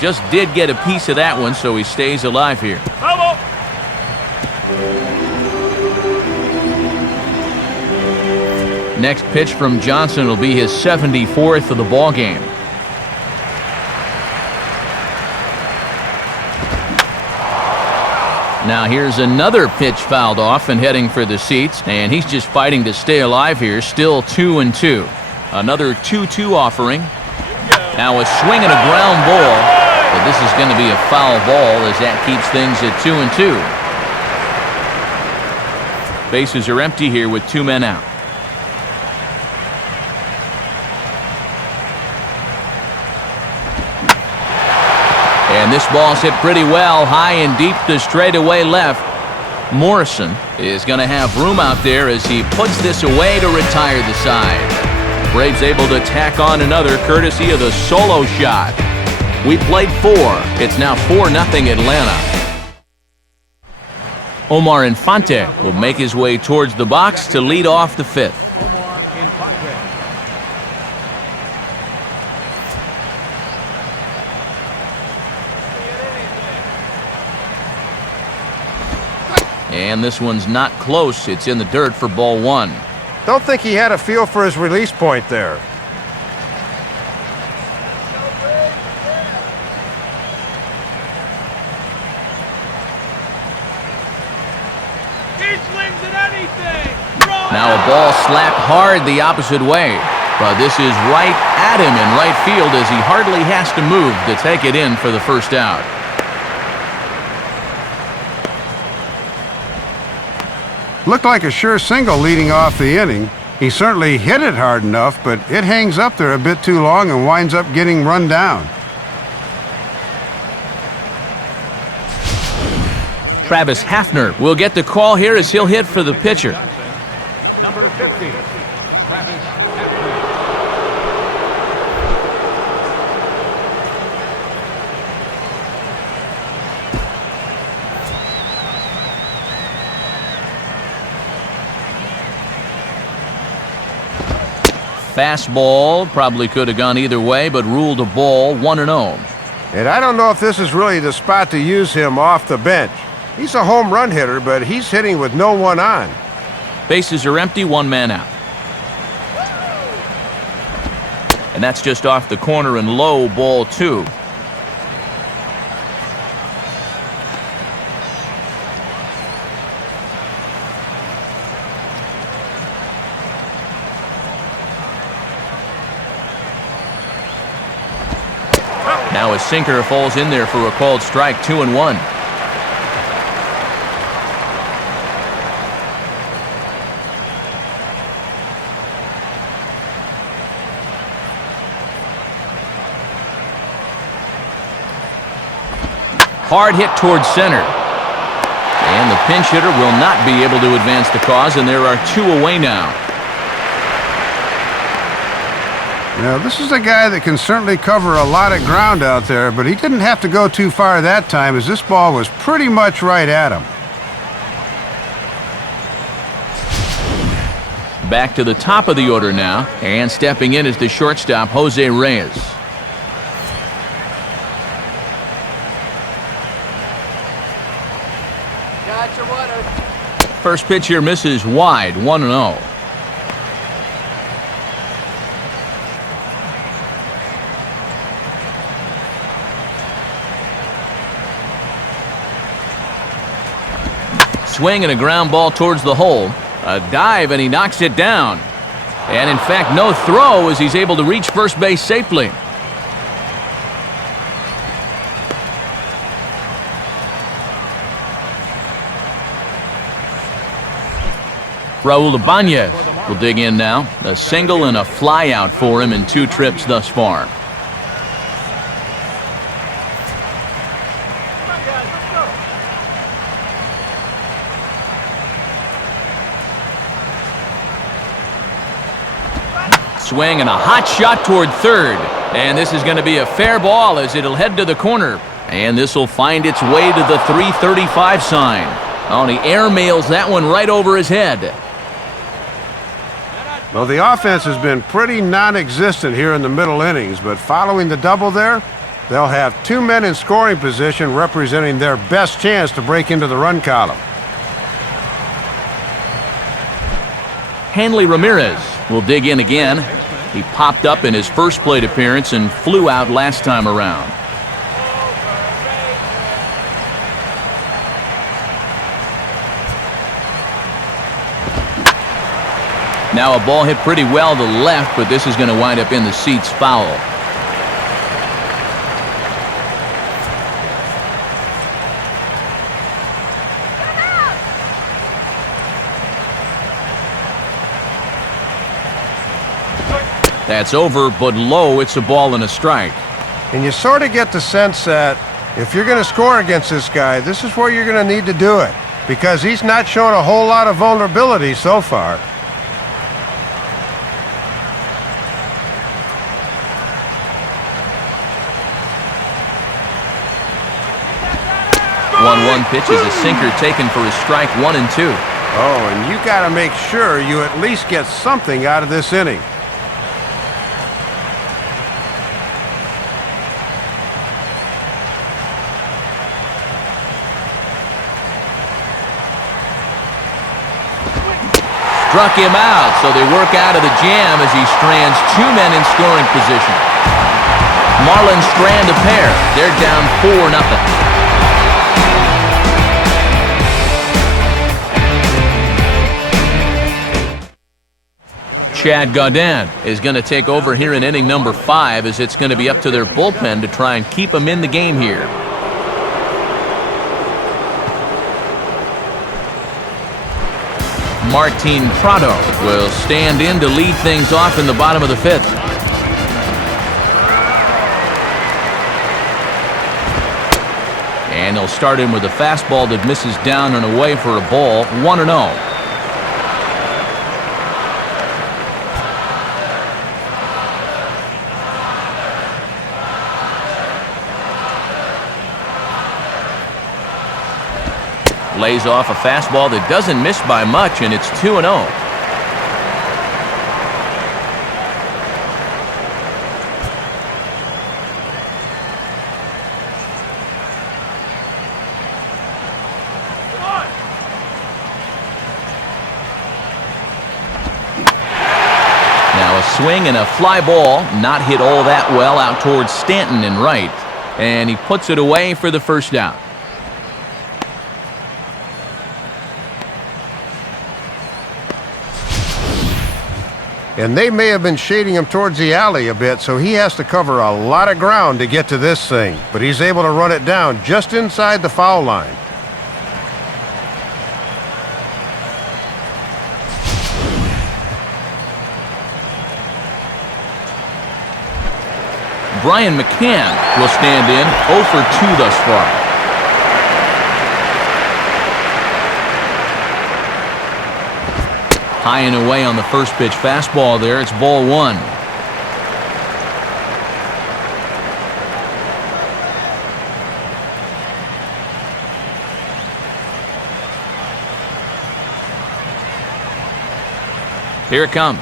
Just did get a piece of that one, so he stays alive here. Next pitch from Johnson will be his 74th of the ball game. Now here's another pitch fouled off and heading for the seats, and he's just fighting to stay alive here. Still 2-2. Another 2-2 offering. Now a swing and a ground ball. But this is going to be a foul ball as that keeps things at 2-2. Bases are empty here with 2 men out. this ball's hit pretty well, high and deep to straightaway left. Morrison is going to have room out there as he puts this away to retire the side. Braves able to tack on another courtesy of the solo shot. We played 4. It's now 4-0 Atlanta. Omar Infante will make his way towards the box to lead off the 5th. And this one's not close. It's in the dirt for ball 1. Don't think he had a feel for his release point there. He swings at anything. Now a ball slapped hard the opposite way. But this is right at him in right field as he hardly has to move to take it in for the first out. Looked like a sure single leading off the inning. He certainly hit it hard enough, but it hangs up there a bit too long and winds up getting run down. Travis Hafner will get the call here as he'll hit for the pitcher. Number 50, Travis Hafner. Fastball probably could have gone either way, but ruled a ball, 1-0. And I don't know if this is really the spot to use him off the bench. He's a home run hitter, but he's hitting with no one on. Bases are empty, 1 man out. And that's just off the corner and low, ball 2. Now a sinker falls in there for a called strike, 2-1. Hard hit towards center. And the pinch hitter will not be able to advance the cause, and there are 2 away now. Now, this is a guy that can certainly cover a lot of ground out there, but he didn't have to go too far that time as this ball was pretty much right at him. Back to the top of the order now, and stepping in is the shortstop, Jose Reyes. First pitch here misses wide, 1-0. Swing and a ground ball towards the hole. A dive and he knocks it down. And in fact, no throw as he's able to reach first base safely. Raul Ibanez will dig in now. A single and a fly out for him in 2 trips thus far. Swing and a hot shot toward third. And this is going to be a fair ball as it'll head to the corner. And this will find its way to the 335 sign. Oh, he airmails that one right over his head. Well, the offense has been pretty non-existent here in the middle innings, but following the double there, they'll have 2 men in scoring position representing their best chance to break into the run column. Hanley Ramirez will dig in again. He popped up in his first plate appearance and flew out last time around. Now a ball hit pretty well to left, but this is going to wind up in the seats foul. That's over, but low. It's a ball and a strike. And you sort of get the sense that If you're going to score against this guy, this is where you're going to need to do it, because he's not shown a whole lot of vulnerability so far. One pitch is a sinker taken for a strike 1 and 2. Oh, and you got to make sure you at least get something out of this inning. Struck him out, so they work out of the jam as he strands 2 men in scoring position. Marlins strand a pair. They're down 4-0. Chad Gaudin is going to take over here in inning number 5, as it's going to be up to their bullpen to try and keep them in the game here. Martin Prado will stand in to lead things off in the bottom of the 5th. And they'll start him with a fastball that misses down and away for a ball, 1-0. Lays off a fastball that doesn't miss by much, and it's 2-0. Now a swing and a fly ball, not hit all that well out towards Stanton and right, and he puts it away for the first down. And they may have been shading him towards the alley a bit, so he has to cover a lot of ground to get to this thing. But he's able to run it down just inside the foul line. Brian McCann will stand in 0 for 2 thus far. High and away on the first pitch fastball there. It's ball 1. Here it comes.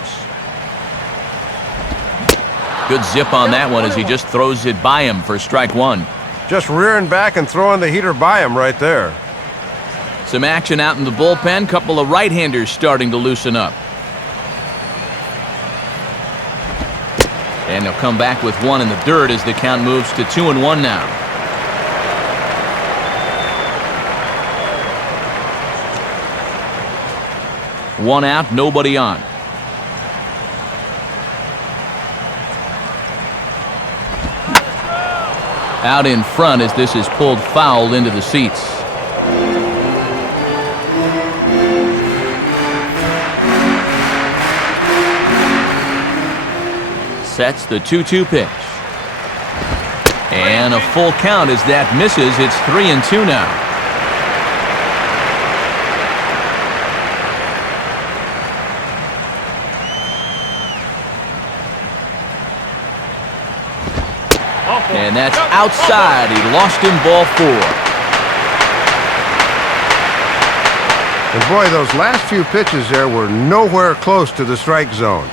Good zip on that one as he just throws it by him for strike 1. Just rearing back and throwing the heater by him right there. Some action out in the bullpen. Couple of right-handers starting to loosen up. And they'll come back with 1 in the dirt as the count moves to 2-1 now. One out, nobody on. Out in front as this is pulled foul into the seats. Sets the 2-2 pitch. And a full count as that misses. It's 3-2 now. And that's outside. He lost him, ball 4. And boy, those last few pitches there were nowhere close to the strike zone.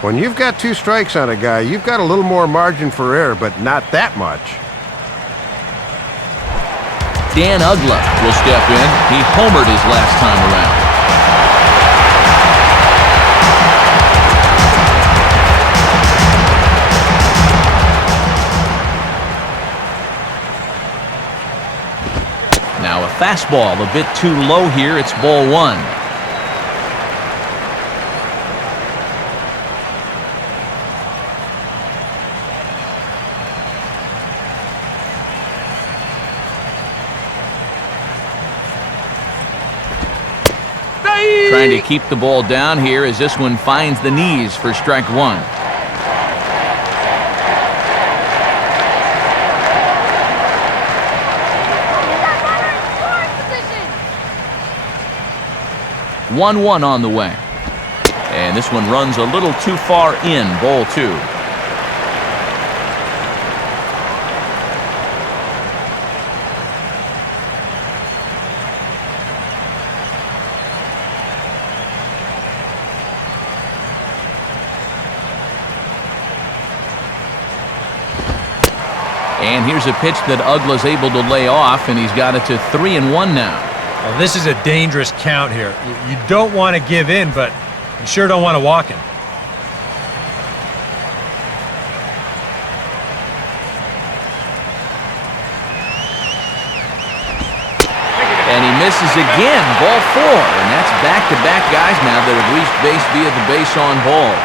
When you've got 2 strikes on a guy, you've got a little more margin for error, but not that much. Dan Ugla will step in. He homered his last time around. Now a fastball a bit too low here. It's ball 1. Trying to keep the ball down here as this one finds the knees for strike 1. 1-1 on the way. And this one runs a little too far in, ball 2. And here's a pitch that Uggla's able to lay off, and he's got it to 3-1 now. Well, this is a dangerous count here. You don't want to give in, but you sure don't want to walk him. And he misses again, ball 4. And that's back-to-back guys now that have reached base via the base on balls.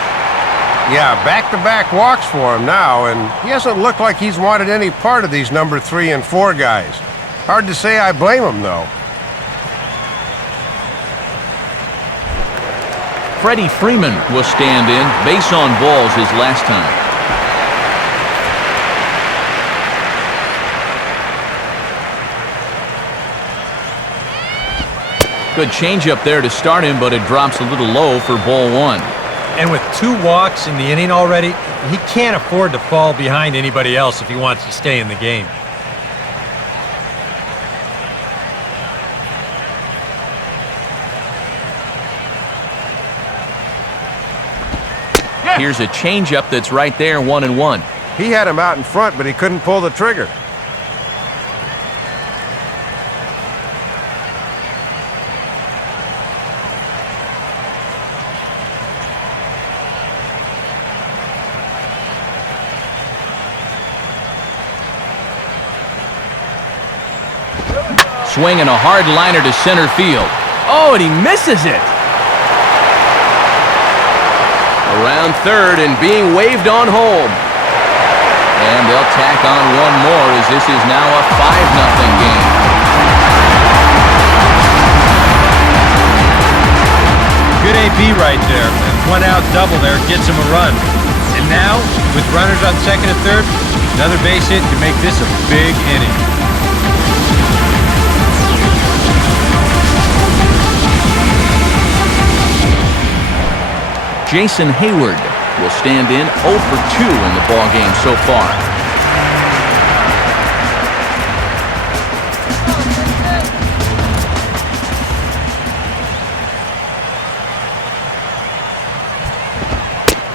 Yeah, back-to-back walks for him now, and he hasn't looked like he's wanted any part of these number 3 and 4 guys. Hard to say I blame him, though. Freddie Freeman will stand in, base on balls his last time. Good changeup there to start him, but it drops a little low for ball 1. And with 2 walks in the inning already, he can't afford to fall behind anybody else if he wants to stay in the game. Here's a changeup that's right there, 1-1. He had him out in front, but he couldn't pull the trigger. Swinging a hard liner to center field. Oh, and he misses it. Around third and being waved on home. And they'll tack on one more as this is now a 5-0 game. Good AB right there. And 1-out double there gets him a run. And now, with runners on second and third, another base hit can make this a big inning. Jason Hayward will stand in 0 for 2 in the ballgame so far.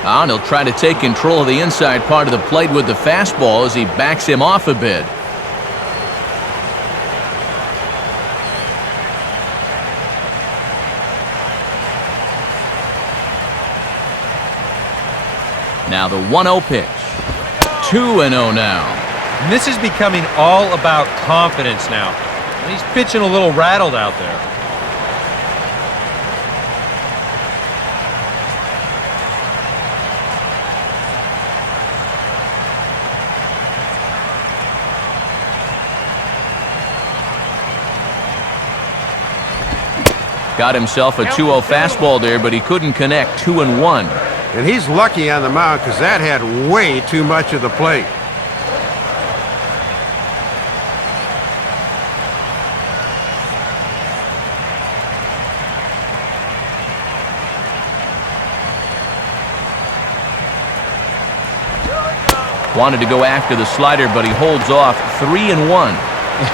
And he'll try to take control of the inside part of the plate with the fastball as he backs him off a bit. Now the 1-0 pitch. 2-0 now. And this is becoming all about confidence now. He's pitching a little rattled out there. Got himself a 2-0 fastball there, but he couldn't connect. 2-1. And he's lucky on the mound because that had way too much of the plate. Wanted to go after the slider, but he holds off. 3-1.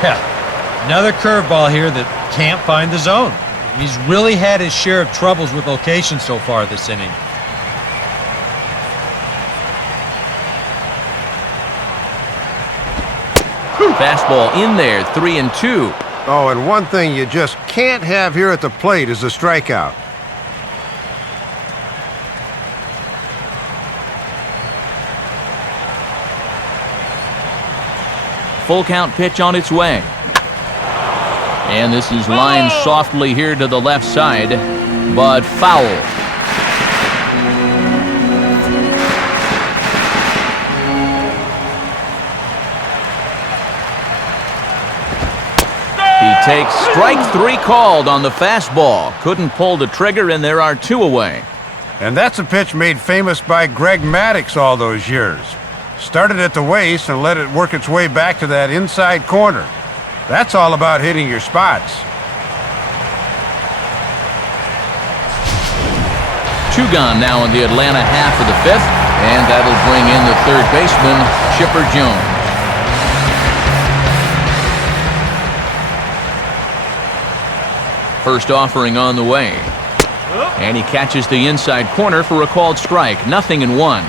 Yeah, another curveball here that can't find the zone. He's really had his share of troubles with location so far this inning. Fastball in there, 3-2. Oh, and one thing you just can't have here at the plate is a strikeout. Full count pitch on its way. And this is lined softly here to the left side, but foul. He takes strike 3 called on the fastball. Couldn't pull the trigger, and there are 2 away. And that's a pitch made famous by Greg Maddux all those years. Started at the waist and let it work its way back to that inside corner. That's all about hitting your spots. Two gone now in the Atlanta half of the fifth, and that'll bring in the third baseman, Chipper Jones. First offering on the way. And he catches the inside corner for a called strike. 0-1.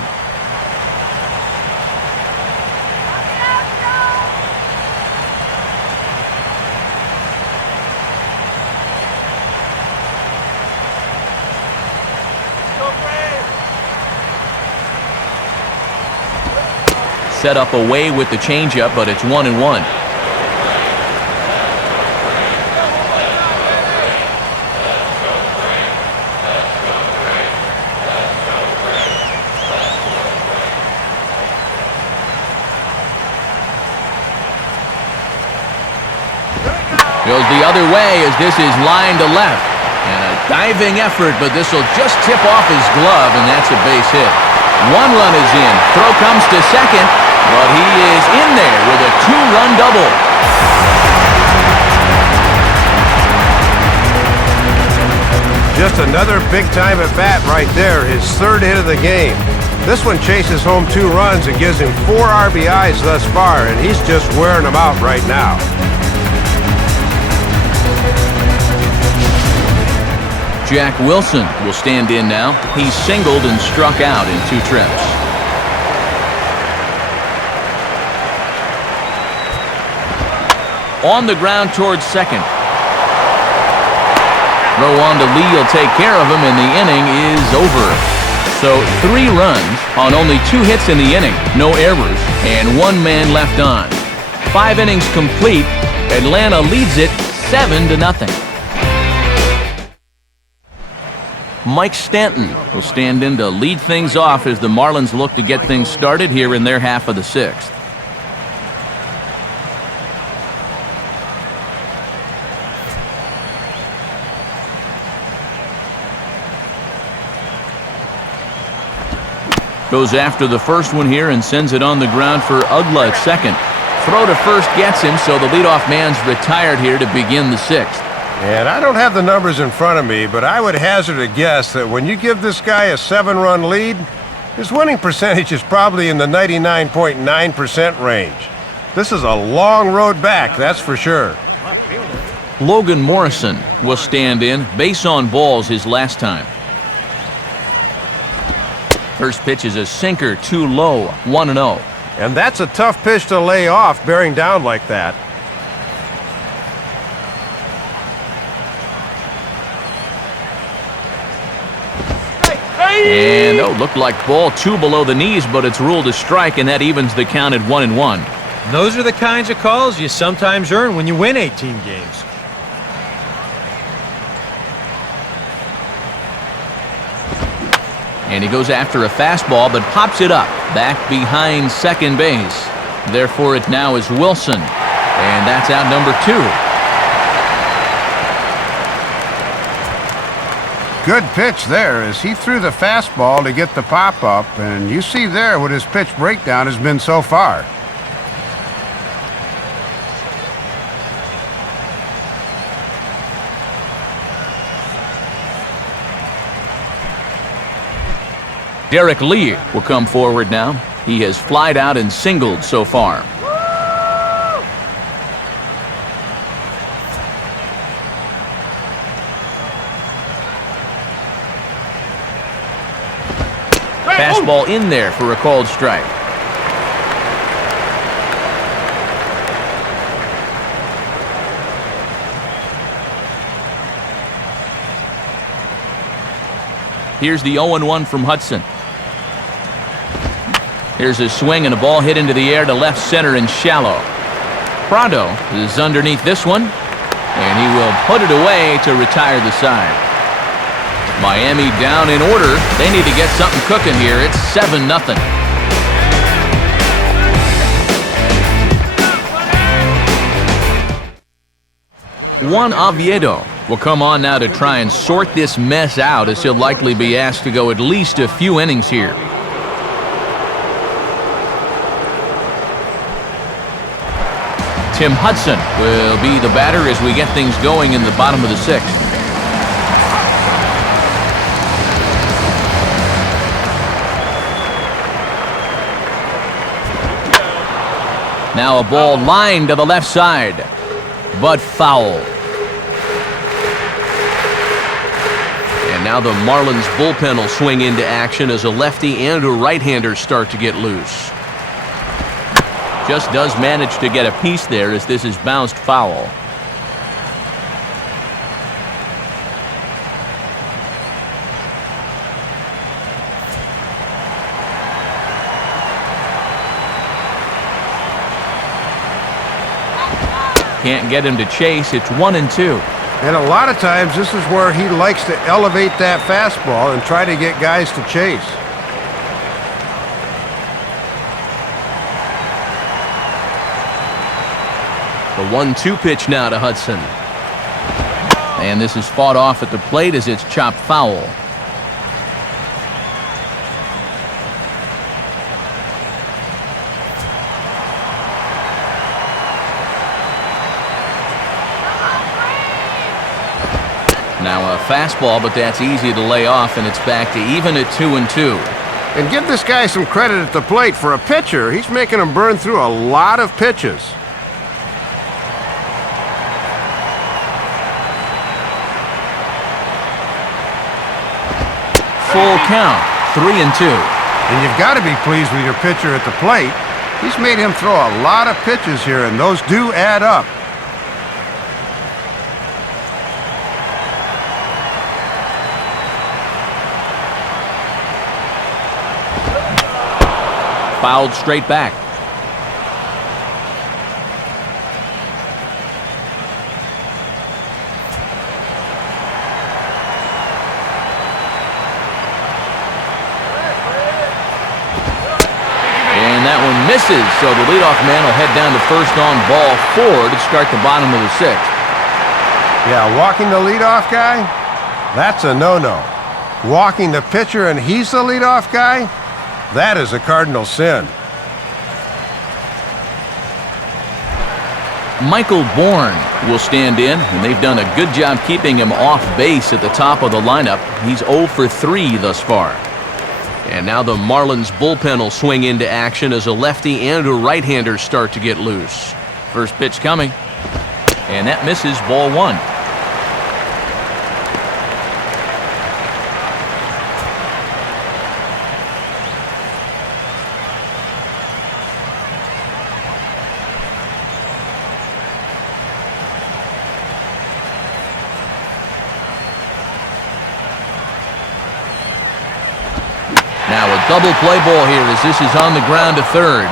Set up away with the changeup, but it's 1-1. Goes the other way as this is line to left. And a diving effort, but this will just tip off his glove, and that's a base hit. One run is in. Throw comes to second, but he is in there with a two-run double. Just another big-time at-bat right there, his third hit of the game. This one chases home 2 runs and gives him 4 RBIs thus far, and he's just wearing them out right now. Jack Wilson will stand in now. He singled and struck out in 2 trips. On the ground towards second. Throw on to Lee will take care of him, and the inning is over. So 3 runs on only 2 hits in the inning, no errors, and 1 man left on. 5 innings complete. Atlanta leads it 7-0. Mike Stanton will stand in to lead things off as the Marlins look to get things started here in their half of the 6th. Goes after the first one here and sends it on the ground for Ugla at second. Throw to first gets him, so the leadoff man's retired here to begin the 6th. And I don't have the numbers in front of me, but I would hazard a guess that when you give this guy a 7-run lead, his winning percentage is probably in the 99.9% range. This is a long road back, that's for sure. Logan Morrison will stand in. Base on balls his last time. First pitch is a sinker, too low, 1-0. And that's a tough pitch to lay off, bearing down like that. And, looked like ball 2 below the knees, but it's ruled a strike, and that evens the count at 1-1. Those are the kinds of calls you sometimes earn when you win 18 games. And he goes after a fastball, but pops it up, back behind second base. Therefore, it now is Wilson, and that's out number 2. Good pitch there as he threw the fastball to get the pop-up, and you see there what his pitch breakdown has been so far. Derek Lee will come forward now. He has flied out and singled so far. Fastball in there for a called strike. Here's the 0-1 from Hudson. Here's a swing and a ball hit into the air to left center and shallow. Prado is underneath this one, and he will put it away to retire the side. Miami down in order. They need to get something cooking here. It's 7-0. Juan Oviedo will come on now to try and sort this mess out, as he'll likely be asked to go at least a few innings here. Tim Hudson will be the batter as we get things going in the bottom of the 6th. Now a ball lined to the left side, but foul. And now the Marlins bullpen will swing into action as a lefty and a right-hander start to get loose. Just does manage to get a piece there as this is bounced foul. Can't get him to chase. It's 1-2. And a lot of times this is where he likes to elevate that fastball and try to get guys to chase. The 1-2 pitch now to Hudson. And this is fought off at the plate as it's chopped foul. Now a fastball, but that's easy to lay off, and it's back to even at 2-2. And give this guy some credit at the plate. For a pitcher, he's making him burn through a lot of pitches. Full count, 3-2. And you've got to be pleased with your pitcher at the plate. He's made him throw a lot of pitches here, and those do add up. Fouled straight back. And that one misses, so the leadoff man will head down to first on ball 4 to start the bottom of the 6th. Yeah, walking the leadoff guy, that's a no-no. Walking the pitcher and he's the leadoff guy, that is a cardinal sin. Michael Bourne will stand in, and they've done a good job keeping him off base at the top of the lineup. He's 0 for 3 thus far. And now the Marlins bullpen will swing into action as a lefty and a right-hander start to get loose. First pitch coming, and that misses, ball 1. Now a double play ball here as this is on the ground to third.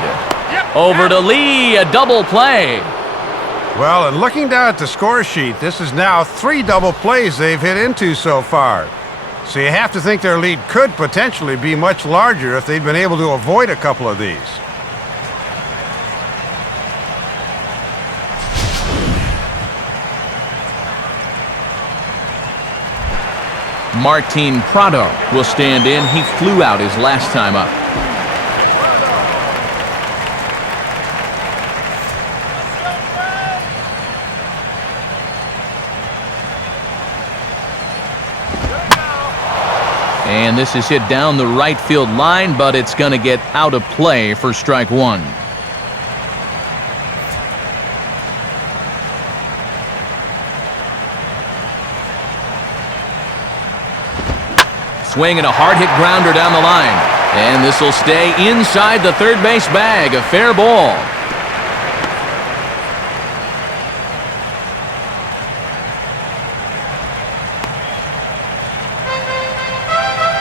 Over to Lee, a double play. Well, and looking down at the score sheet, this is now 3 double plays they've hit into so far. So you have to think their lead could potentially be much larger if they'd been able to avoid a couple of these. Martin Prado will stand in. He flew out his last time up. And this is hit down the right field line, but it's going to get out of play for strike 1. Swing and a hard-hit grounder down the line. And this will stay inside the third base bag. A fair ball.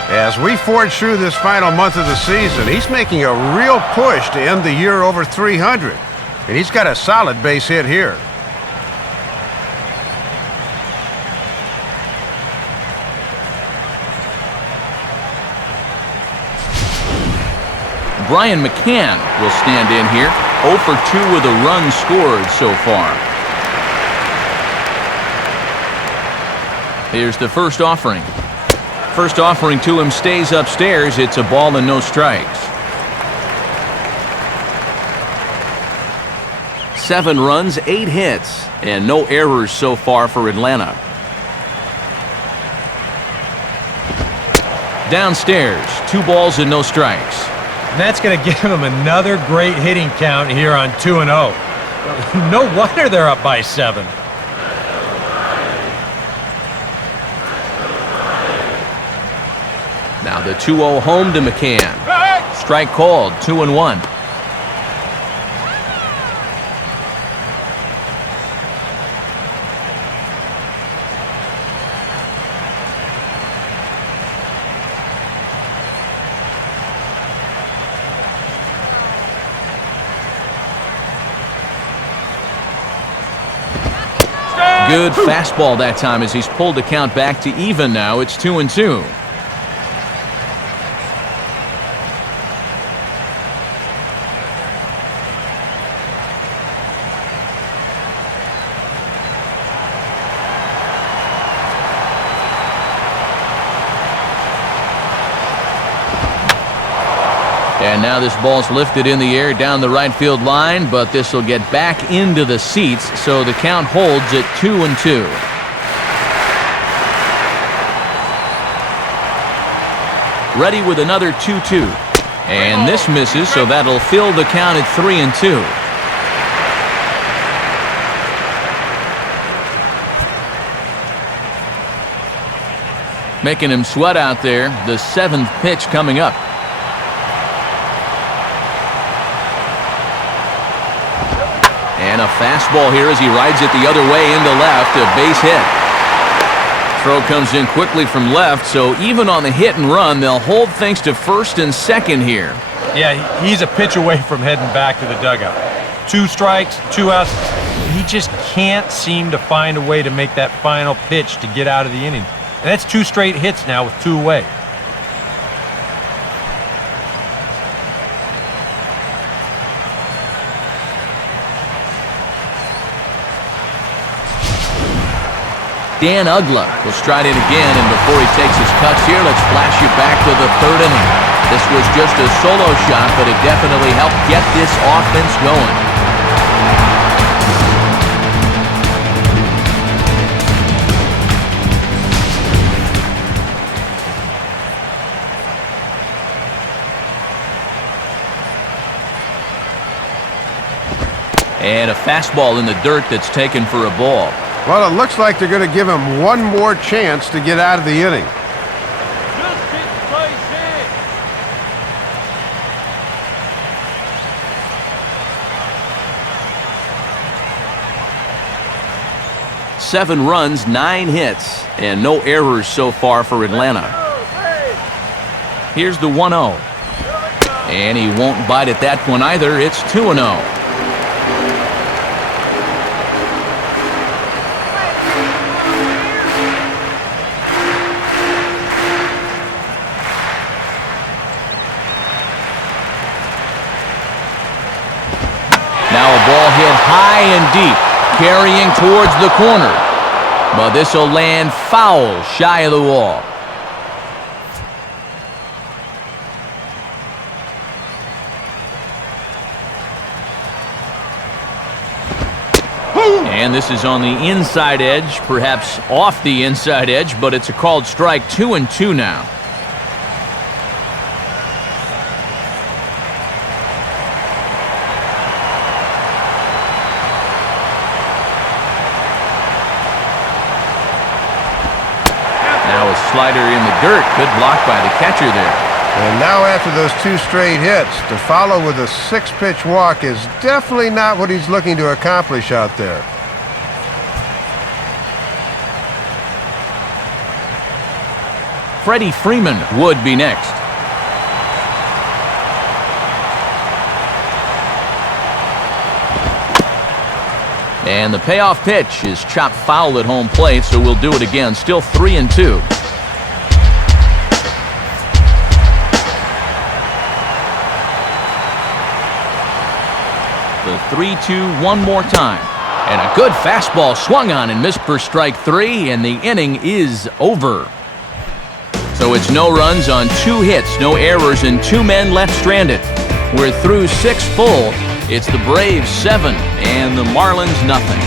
As we forge through this final month of the season, he's making a real push to end the year over 300. And he's got a solid base hit here. Brian McCann will stand in here. 0 for 2 with a run scored so far. Here's the first offering. First offering to him stays upstairs. It's a ball and no strikes. 7 runs, 8 hits, and no errors so far for Atlanta. Downstairs, 2 balls and no strikes. And that's going to give him another great hitting count here on 2-0. No wonder they're up by 7. Now the 2-0 home to McCann. Strike called, 2-1. Good fastball that time as he's pulled the count back to even now. It's 2-2. And now this ball's lifted in the air down the right field line, but this will get back into the seats, so the count holds at 2-2. Ready with another 2-2. And this misses, so that'll fill the count at 3-2. Making him sweat out there, the 7th pitch coming up. And a fastball here as he rides it the other way into left, a base hit. Throw comes in quickly from left, so even on the hit and run, they'll hold things to first and second here. Yeah, he's a pitch away from heading back to the dugout. 2 strikes, 2 outs. He just can't seem to find a way to make that final pitch to get out of the inning. And that's 2 straight hits now with 2 away. Dan Ugla will stride in again, and before he takes his cuts here, let's flash you back to the 3rd inning. This was just a solo shot, but it definitely helped get this offense going. And a fastball in the dirt that's taken for a ball. Well, it looks like they're going to give him one more chance to get out of the inning. Just get the base hit. 7 runs, 9 hits, and no errors so far for Atlanta. Here's the 1-0. And he won't bite at that one either. It's 2-0. Now a ball hit high and deep, carrying towards the corner. But this will land foul shy of the wall. And this is on the inside edge, perhaps off the inside edge, but it's a called strike. 2-2 now. Slider in the dirt, good block by the catcher there. And now after those 2 straight hits, to follow with a 6-pitch walk is definitely not what he's looking to accomplish out there. Freddie Freeman would be next. And the payoff pitch is chopped foul at home plate, so we'll do it again. Still 3-2. The 3-2 one more time. And a good fastball swung on and missed for strike 3, and the inning is over. So it's no runs on 2 hits, no errors, and 2 men left stranded. We're through 6 full. It's the Braves 7 and the Marlins nothing.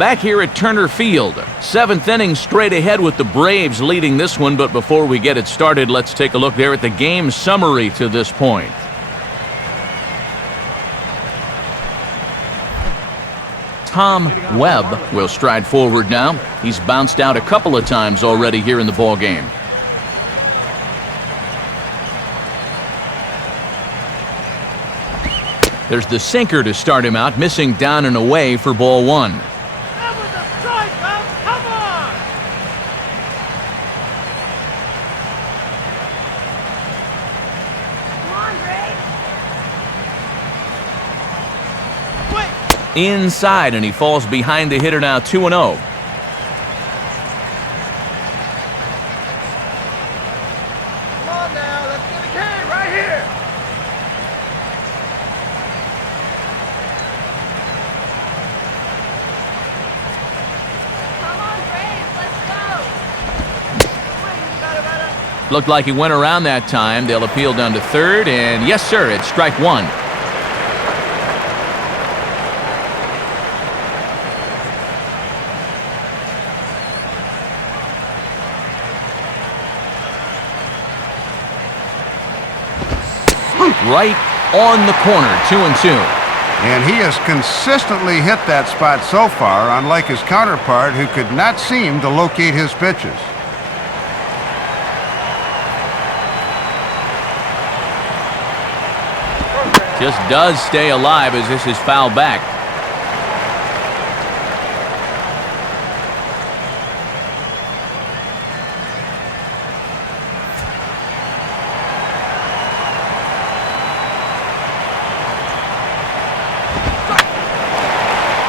Back here at Turner Field, 7th inning straight ahead with the Braves leading this one, but before we get it started, let's take a look there at the game summary to this point. Tom Webb will stride forward now. He's bounced out a couple of times already here in the ball game. There's the sinker to start him out, missing down and away for ball one. That was a strikeout. Come on. Come on, Ray. Wait. Inside, and he falls behind the hitter now, 2-0. Come on now. Let's get a game right here. Come on, Braves, let's go. Looked like he went around that time. They'll appeal down to third, and yes, sir, it's strike one. Right on the corner, 2-2. And he has consistently hit that spot so far, unlike his counterpart who could not seem to locate his pitches. Just does stay alive as this is fouled back.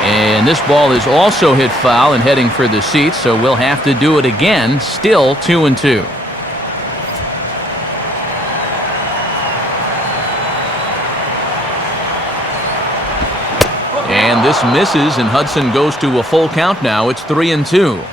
And this ball is also hit foul and heading for the seats, so we'll have to do it again. Still 2-2. And this misses, and Hudson goes to a full count now. It's 3-2.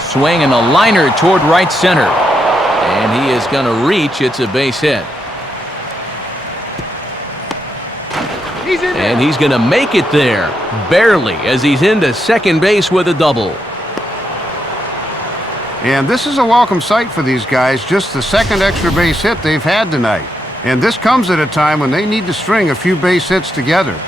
Swing and a liner toward right center. And he is going to reach. It's a base hit. And he's going to make it there. Barely, as he's into second base with a double. And this is a welcome sight for these guys, just the second extra base hit they've had tonight. And this comes at a time when they need to string a few base hits together.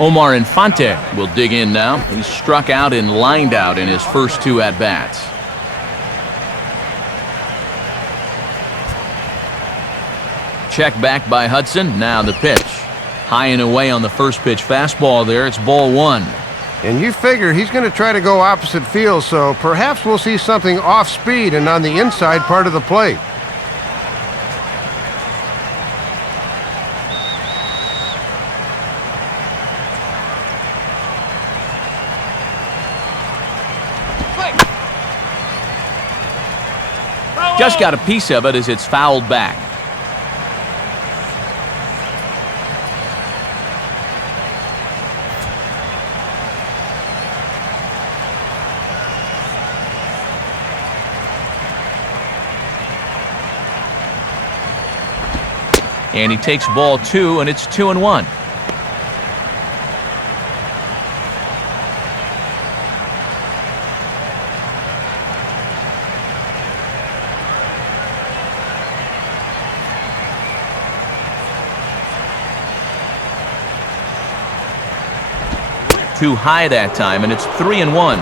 Omar Infante will dig in now. He's struck out and lined out in his first two at-bats. Check back by Hudson. Now the pitch. High and away on the first pitch fastball there. It's ball one. And you figure he's going to try to go opposite field, so perhaps we'll see something off speed and on the inside part of the plate. Just got a piece of it as it's fouled back. And he takes ball two, and it's 2-1. Too high that time, and it's 3-1.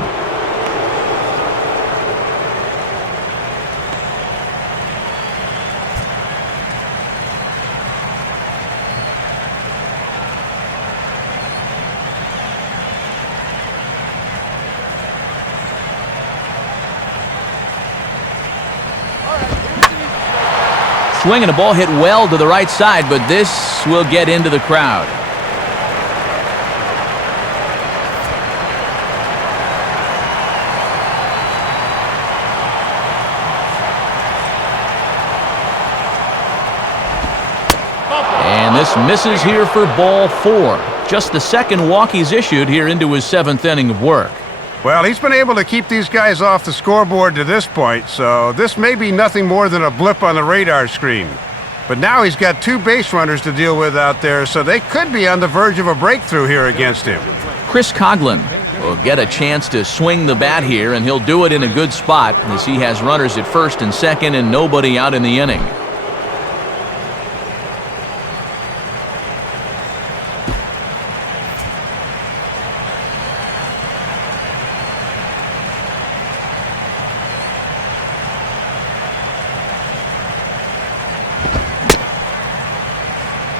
Swinging a ball hit well to the right side, but this will get into the crowd. And this misses here for ball 4. Just the second walk he's issued here into his 7th inning of work. Well, he's been able to keep these guys off the scoreboard to this point, so this may be nothing more than a blip on the radar screen. But now he's got 2 base runners to deal with out there, so they could be on the verge of a breakthrough here against him. Chris Coghlan will get a chance to swing the bat here, and he'll do it in a good spot as he has runners at first and second and nobody out in the inning.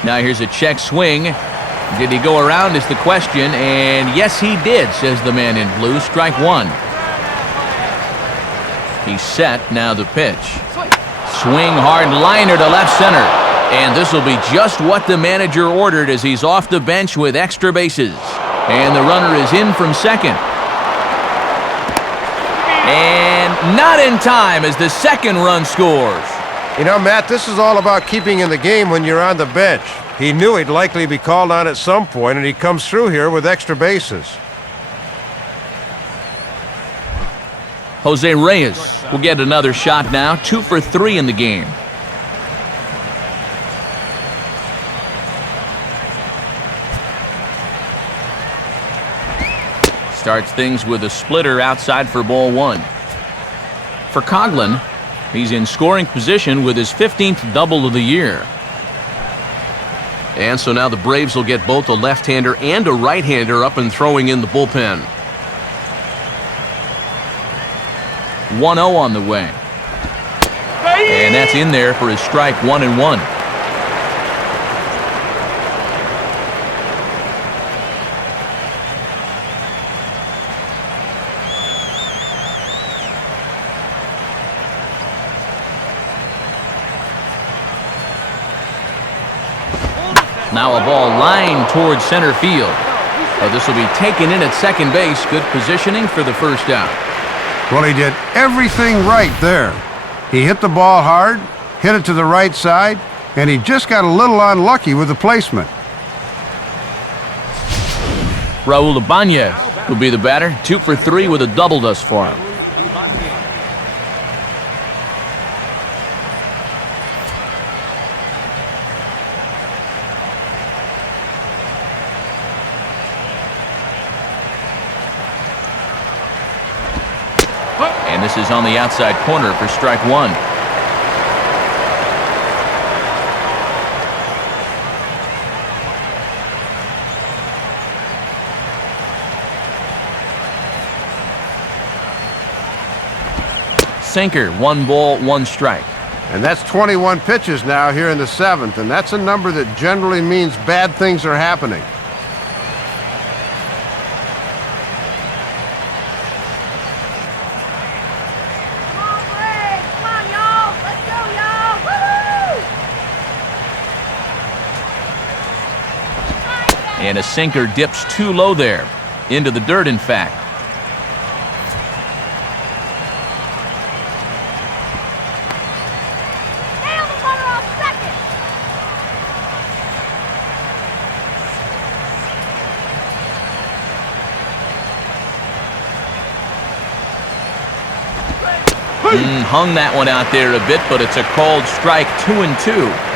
Now here's a check swing. Did he go around is the question, and yes he did, says the man in blue. Strike 1. He's set, now the pitch. Swing hard liner to left center, and this will be just what the manager ordered as he's off the bench with extra bases. And the runner is in from second. And not in time as the second run scores. You know, Matt, this is all about keeping in the game when you're on the bench. He knew he'd likely be called on at some point, and he comes through here with extra bases. Jose Reyes will get another shot now, 2 for 3 in the game. Starts things with a splitter outside for ball 1. For Coghlan, he's in scoring position with his 15th double of the year. And so now the Braves will get both a left-hander and a right-hander up and throwing in the bullpen. 1-0 on the way. And that's in there for his strike 1-1. Now a ball lined towards center field. This will be taken in at second base. Good positioning for the first out. Well, he did everything right there. He hit the ball hard, hit it to the right side, and he just got a little unlucky with the placement. Raul Ibanez will be the batter. 2 for 3 with a double thus far. And this is on the outside corner for strike 1. Sinker, 1 ball, 1 strike. And that's 21 pitches now here in the 7th, and that's a number that generally means bad things are happening. And a sinker dips too low there. Into the dirt, in fact. Nail the runner off second. Hung that one out there a bit, but it's a called strike. 2-2.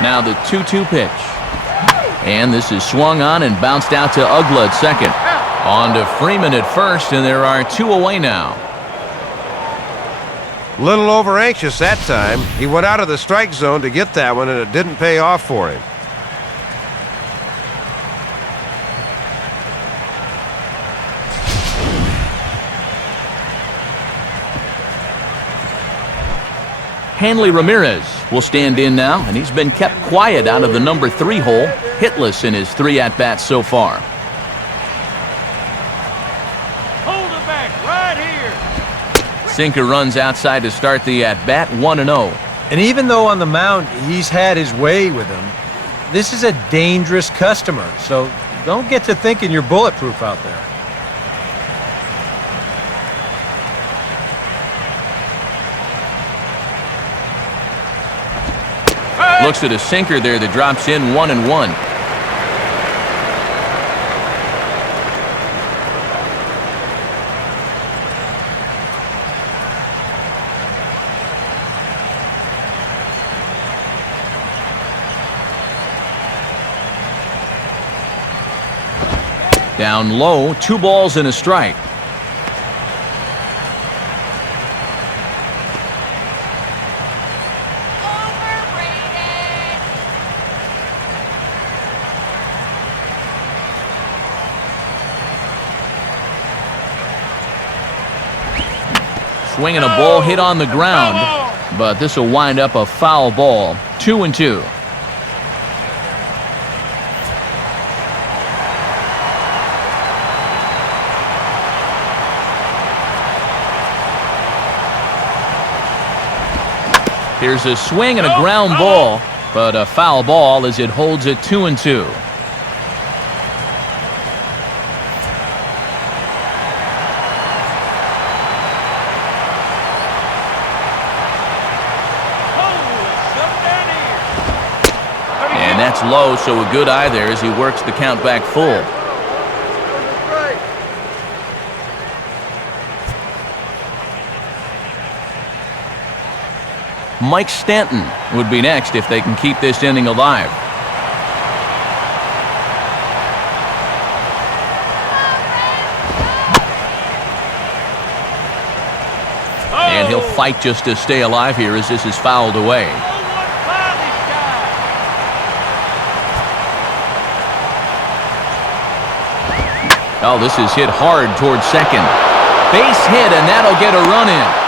Now the 2-2 pitch. And this is swung on and bounced out to Ugla at second. On to Freeman at first, and there are 2 away now. Little over anxious that time. He went out of the strike zone to get that one, and it didn't pay off for him. Hanley Ramirez will stand in now, and he's been kept quiet out of the number 3 hole, hitless in his 3 at-bats so far. Hold it back right here. Sinker runs outside to start the at-bat, 1-0. And even though on the mound he's had his way with him, this is a dangerous customer, so don't get to thinking you're bulletproof out there. Looks at a sinker there that drops in 1-1. Down low, 2 balls and a strike. Swinging a ball hit on the ground, but this will wind up a foul ball. 2-2. Here's a swing and a ground ball, but a foul ball as it holds it 2-2. And that's low, so a good eye there as he works the count back full. Mike Stanton would be next if they can keep this inning alive. And he'll fight just to stay alive here as this is fouled away. Oh, this is hit hard towards second. Base hit, and that'll get a run in.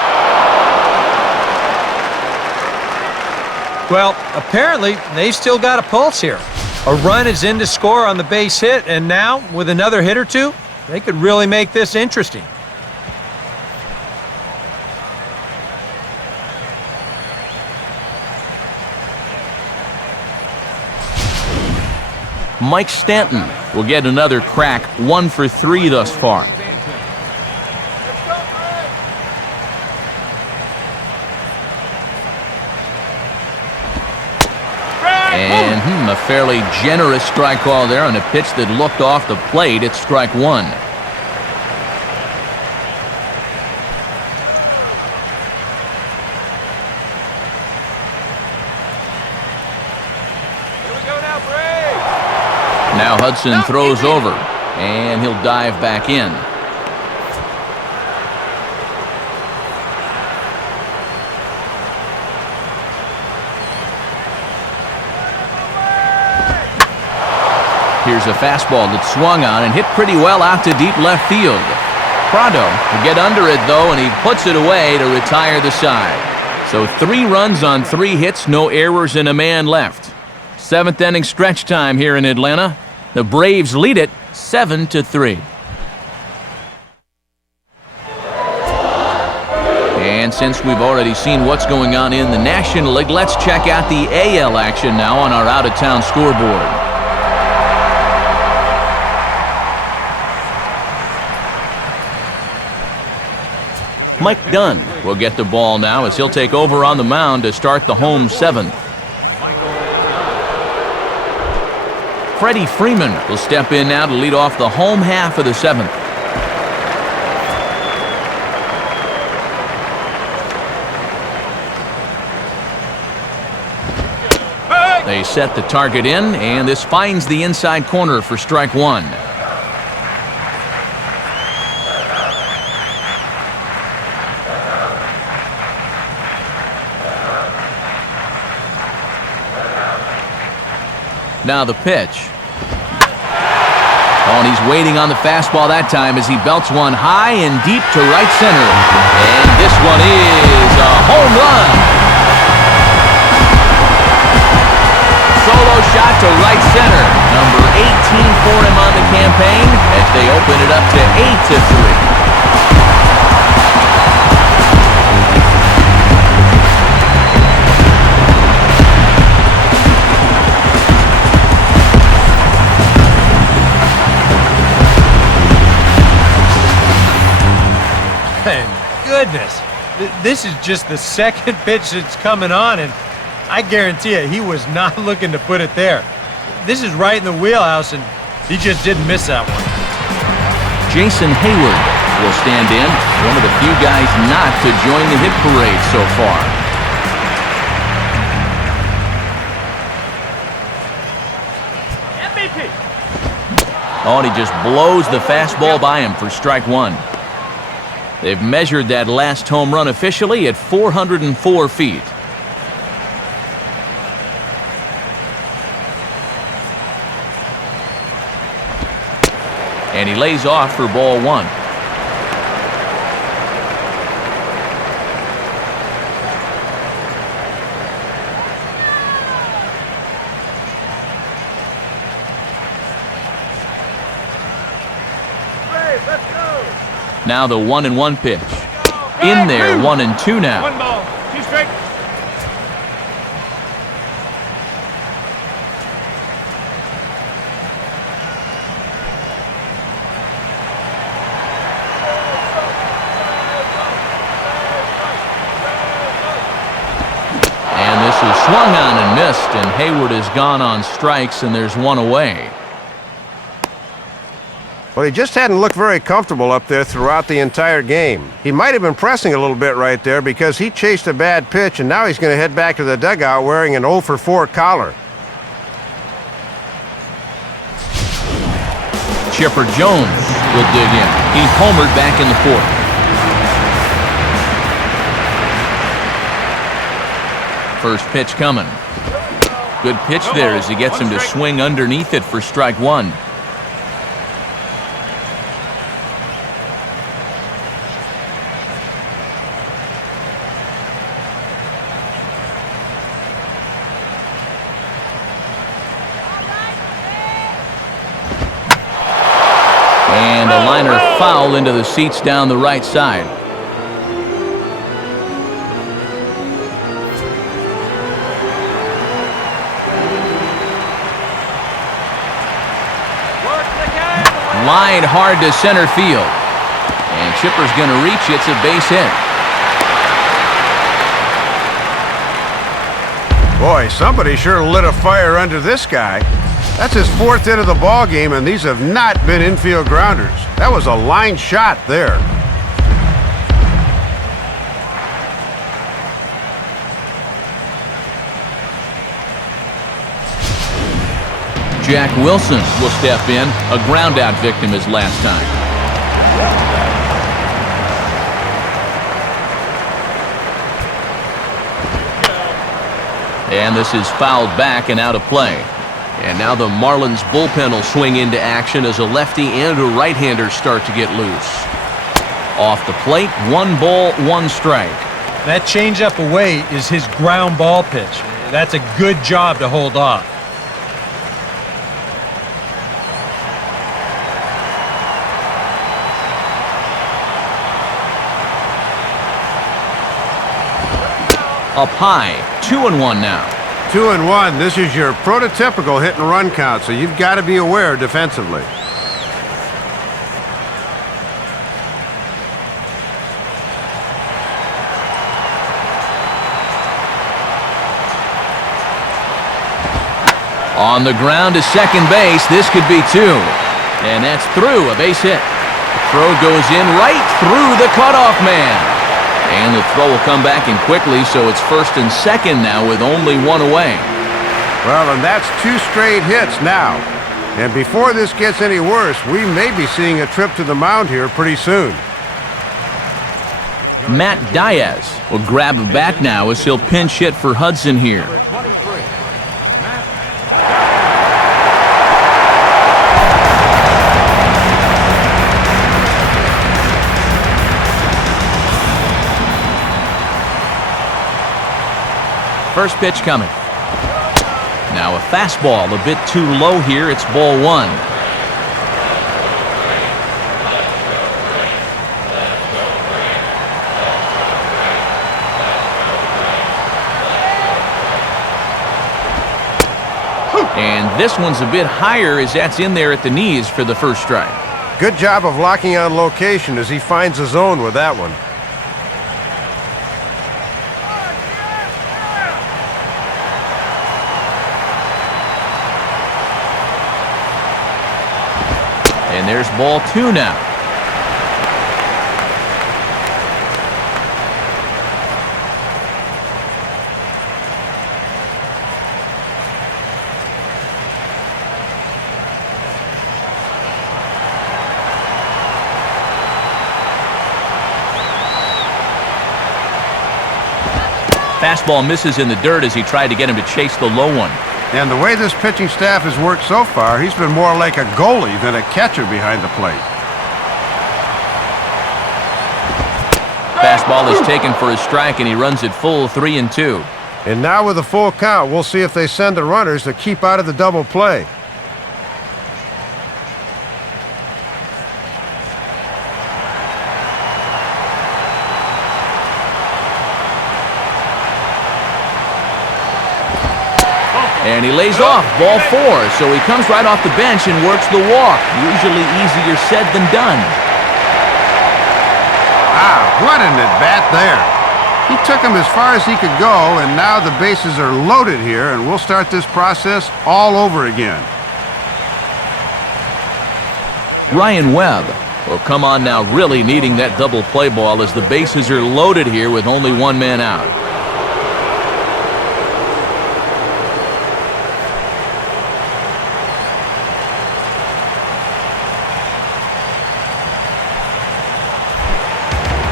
Well, apparently, they've still got a pulse here. A run is in to score on the base hit, and now, with another hit or two, they could really make this interesting. Mike Stanton will get another crack, 1 for 3 thus far. And a fairly generous strike call there on a pitch that looked off the plate. It's strike 1. Now Hudson throws over, and he'll dive back in. Here's a fastball that swung on and hit pretty well out to deep left field. Prado will get under it, though, and he puts it away to retire the side. So 3 runs on 3 hits, no errors, and a man left. 7th inning stretch time here in Atlanta. The Braves lead it 7-3. And since we've already seen what's going on in the National League, let's check out the AL action now on our out-of-town scoreboard. Mike Dunn will get the ball now as he'll take over on the mound to start the home 7th. Freddie Freeman will step in now to lead off the home half of the 7th. They set the target in, and this finds the inside corner for strike 1. Now the pitch. Oh, and he's waiting on the fastball that time as he belts one high and deep to right center. And this one is a home run. Solo shot to right center. Number 18 for him on the campaign as they open it up to 8-3. My goodness. This is just the second pitch that's coming on, and I guarantee you he was not looking to put it there. This is right in the wheelhouse, and he just didn't miss that one. Jason Hayward will stand in, one of the few guys not to join the hit parade so far. MVP. Oh, and he just blows the fastball by him for strike one. They've measured that last home run officially at 404 feet. And he lays off for ball one. Let's go. Now the 1-1 pitch. In there, 1-2 now. 1 ball, 2 strike. And this is swung on and missed, and Hayward has gone on strikes, and there's one away. Well, he just hadn't looked very comfortable up there throughout the entire game. He might have been pressing a little bit right there because he chased a bad pitch, and now he's going to head back to the dugout wearing an 0 for 4 collar. Chipper Jones will dig in. He homered back in the fourth. First pitch coming. Good pitch there as he gets him to swing underneath it for strike one. And a liner foul into the seats down the right side. Line hard to center field. And Chipper's going to reach. It's a base hit. Boy, somebody sure lit a fire under this guy. That's his 4th hit of the ball game, and these have not been infield grounders. That was a line shot there. Jack Wilson will step in, a ground-out victim his last time. And this is fouled back and out of play. And now the Marlins bullpen will swing into action as a lefty and a right-hander start to get loose. Off the plate, 1 ball, 1 strike. That changeup away is his ground ball pitch. That's a good job to hold off. Up high, 2-1 now. 2-1. This is your prototypical hit and run count, so you've got to be aware defensively. On the ground to second base, this could be 2. And that's through, a base hit. Throw goes in right through the cutoff man. And the throw will come back in quickly, so it's first and second now with only 1 away. Well, and that's 2 straight hits now. And before this gets any worse, we may be seeing a trip to the mound here pretty soon. Matt Diaz will grab a bat now as he'll pinch hit for Hudson here. First pitch coming. Now a fastball a bit too low here. It's ball 1. And this one's a bit higher as that's in there at the knees for the first strike. Good job of locking on location as he finds a zone with that one. And there's ball 2 now. Fastball misses in the dirt as he tried to get him to chase the low one. And the way this pitching staff has worked so far, he's been more like a goalie than a catcher behind the plate. Fastball is taken for a strike, and he runs it full 3-2. And now with a full count, we'll see if they send the runners to keep out of the double play. And he lays off, ball 4, so he comes right off the bench and works the walk. Usually easier said than done. Wow, what an at-bat there. He took him as far as he could go, and now the bases are loaded here, and we'll start this process all over again. Ryan Webb will come on now, really needing that double play ball as the bases are loaded here with only one man out.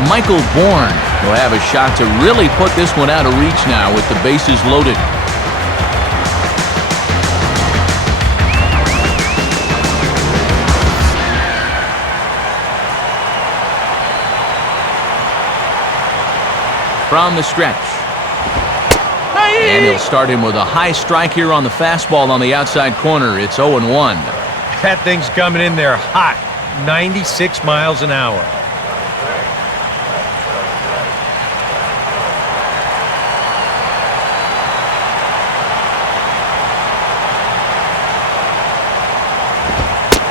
Michael Bourne will have a shot to really put this one out of reach now with the bases loaded. From the stretch. And he'll start him with a high strike here on the fastball on the outside corner. It's 0-1. That thing's coming in there hot, 96 miles an hour.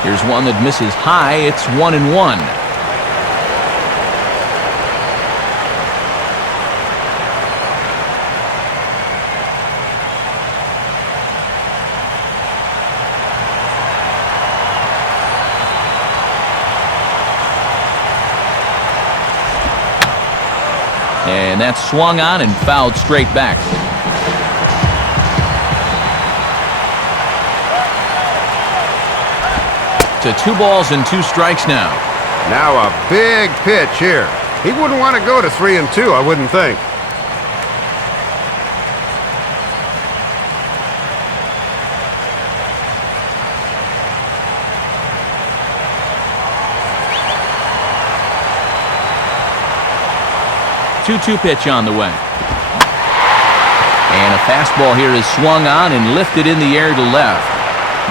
Here's one that misses high. It's 1-1. And that's swung on and fouled straight back. To 2 balls and 2 strikes now. Now a big pitch here. He wouldn't want to go to 3-2, I wouldn't think. Two pitch on the way. And a fastball here is swung on and lifted in the air to left.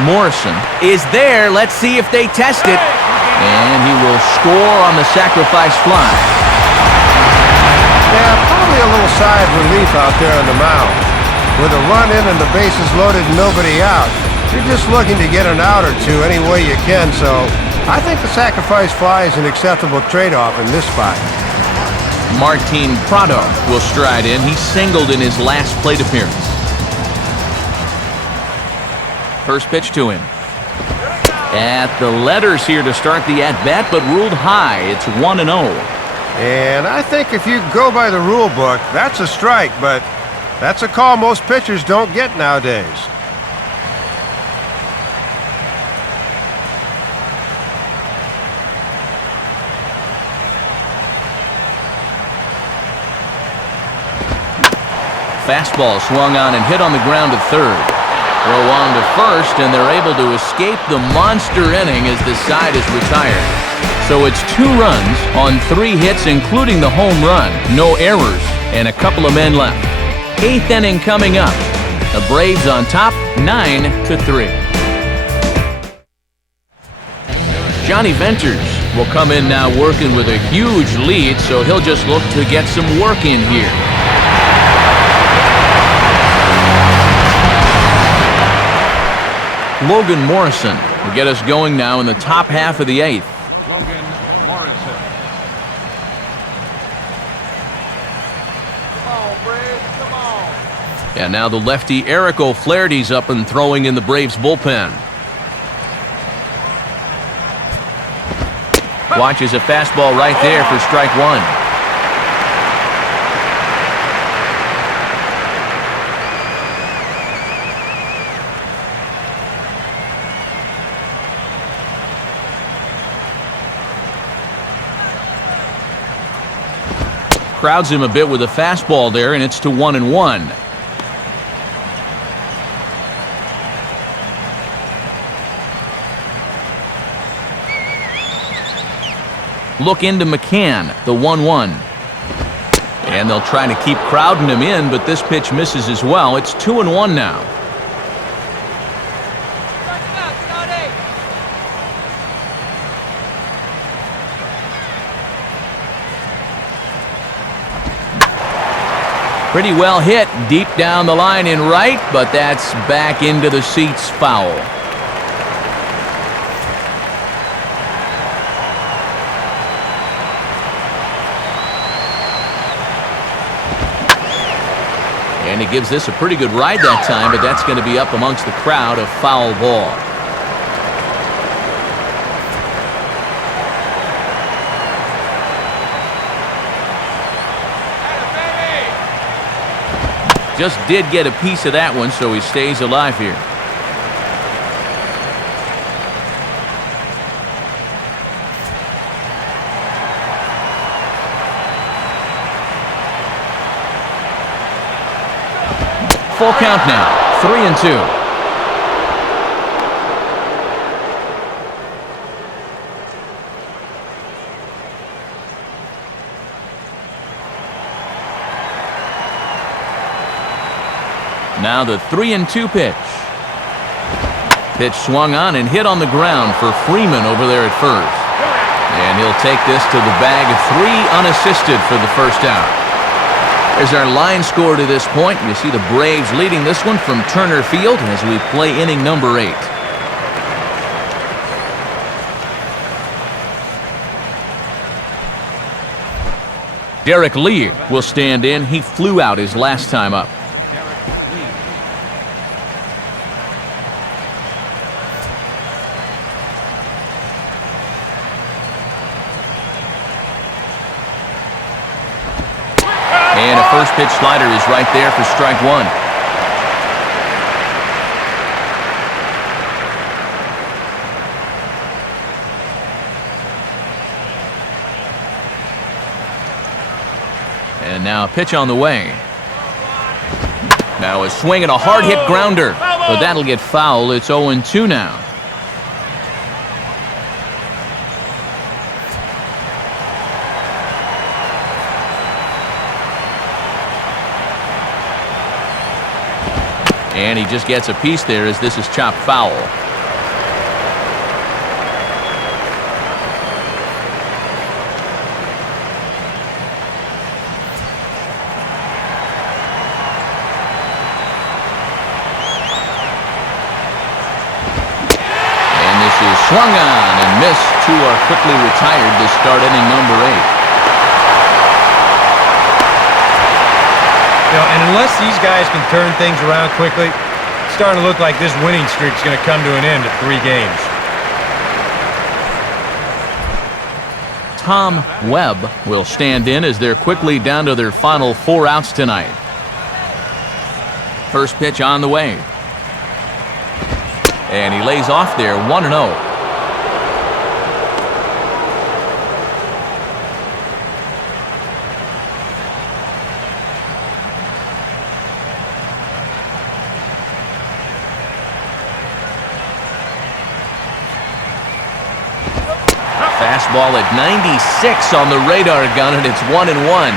Morrison is there. Let's see if they test it. And he will score on the sacrifice fly. Yeah, probably a little sigh of relief out there on the mound. With a run in and the bases loaded and nobody out, you're just looking to get an out or two any way you can, so I think the sacrifice fly is an acceptable trade-off in this spot. Martin Prado will stride in. He singled in his last plate appearance. First pitch to him. At the letters here to start the at-bat, but ruled high. It's 1-0. And I think if you go by the rule book, that's a strike, but that's a call most pitchers don't get nowadays. Fastball swung on and hit on the ground to third. Throw on to first, and they're able to escape the monster inning as the side is retired. So it's 2 runs on 3 hits, including the home run. No errors, and a couple of men left. 8th inning coming up. The Braves on top, 9-3. Johnny Venters will come in now working with a huge lead, so he'll just look to get some work in here. Logan Morrison will get us going now in the top half of the 8th. Logan Morrison. Come on, Braves, come on. And now the lefty Eric O'Flaherty's up and throwing in the Braves bullpen. Watches a fastball right there for strike one. Crowds him a bit with a fastball there, and it's to 1-1. Look into McCann, the 1-1. And they'll try to keep crowding him in, but this pitch misses as well. It's 2-1 now. Pretty well hit deep down the line in right, but that's back into the seats, foul. And he gives this a pretty good ride that time, but that's going to be up amongst the crowd, a foul ball. Just did get a piece of that one, so he stays alive here. Full count now, 3-2. Now the 3-2 pitch. Pitch swung on and hit on the ground for Freeman over there at first. And he'll take this to the bag of 3 unassisted for the first out. There's our line score to this point. You see the Braves leading this one from Turner Field as we play inning number 8. Derek Lee will stand in. He flew out his last time up. And a first pitch slider is right there for strike one. And now a pitch on the way. Now a swing and a hard hit grounder, but that'll get foul. It's 0-2 now. And he just gets a piece there as this is chopped foul. And this is swung on and missed. 2 are quickly retired to start inning number 8. And unless these guys can turn things around quickly, it's starting to look like this winning streak is going to come to an end at 3 games. Tom Webb will stand in as they're quickly down to their final 4 outs tonight. First pitch on the way. And he lays off there, 1-0. Fastball at 96 on the radar gun, and it's 1-1.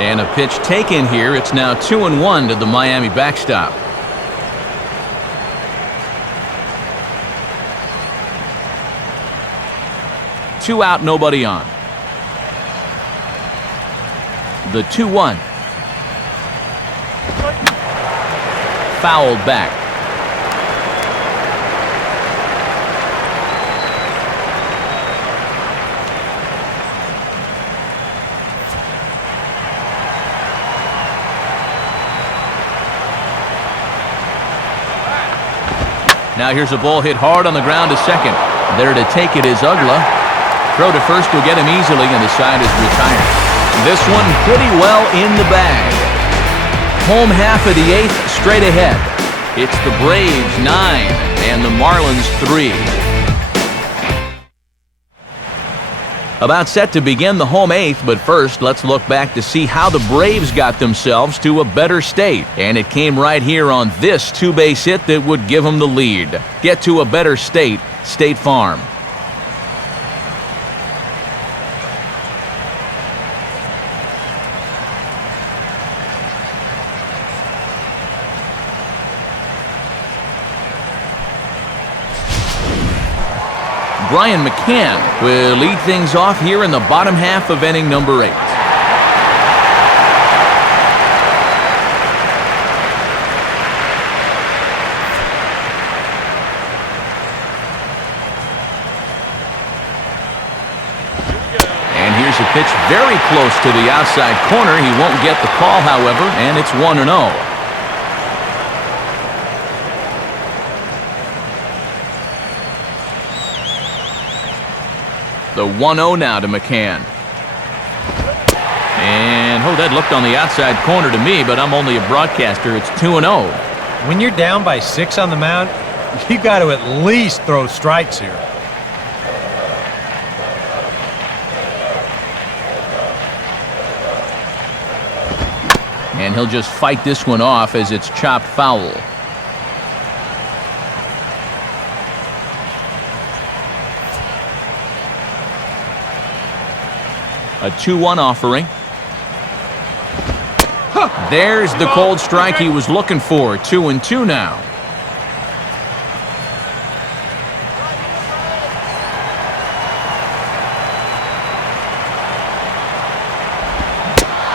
And a pitch taken here. It's now 2-1 to the Miami backstop. 2 out, nobody on. The 2-1. Fouled back. Now here's a ball hit hard on the ground to second. There to take it is Ugla. Throw to first will get him easily, and the side is retired. This one pretty well in the bag. Home half of the 8th straight ahead. It's the Braves 9 and the Marlins 3. About set to begin the home 8th, but first let's look back to see how the Braves got themselves to a better state. And it came right here on this 2-base hit that would give them the lead. Get to a better state, State Farm. Brian McCann will lead things off here in the bottom half of inning number 8. And here's a pitch very close to the outside corner. He won't get the call, however, and it's 1-0. The 1-0 now to McCann. And, that looked on the outside corner to me, but I'm only a broadcaster. It's 2-0. When you're down by 6 on the mound, you got to at least throw strikes here. And he'll just fight this one off as it's chopped foul. A 2-1 offering. There's the cold strike he was looking for. 2-2 now.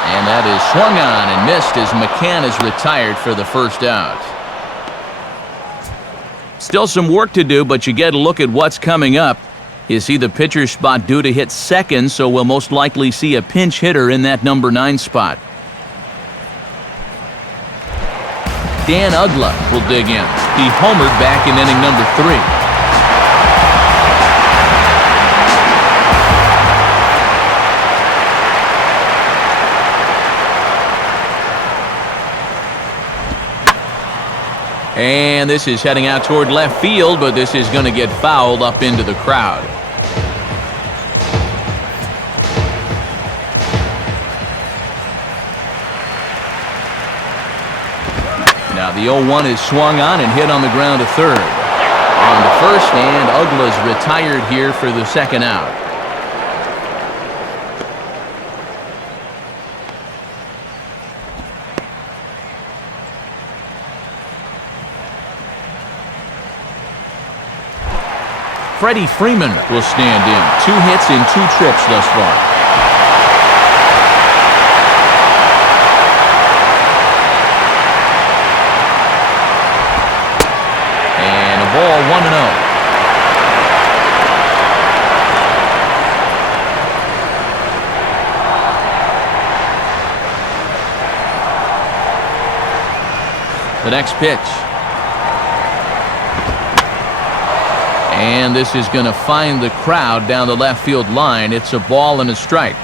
And that is swung on and missed as McCann is retired for the first out. Still some work to do, but you get a look at what's coming up. You see the pitcher's spot due to hit second, so we'll most likely see a pinch hitter in that number 9 spot. Dan Ugla will dig in. He homered back in inning number 3. And this is heading out toward left field, but this is going to get fouled up into the crowd. Now the 0-1 is swung on and hit on the ground to third. On to first, and Ugla's retired here for the second out. Freddie Freeman will stand in. 2 hits in 2 trips thus far. And a ball 1-0. The next pitch. And this is going to find the crowd down the left field line. It's a ball and a strike.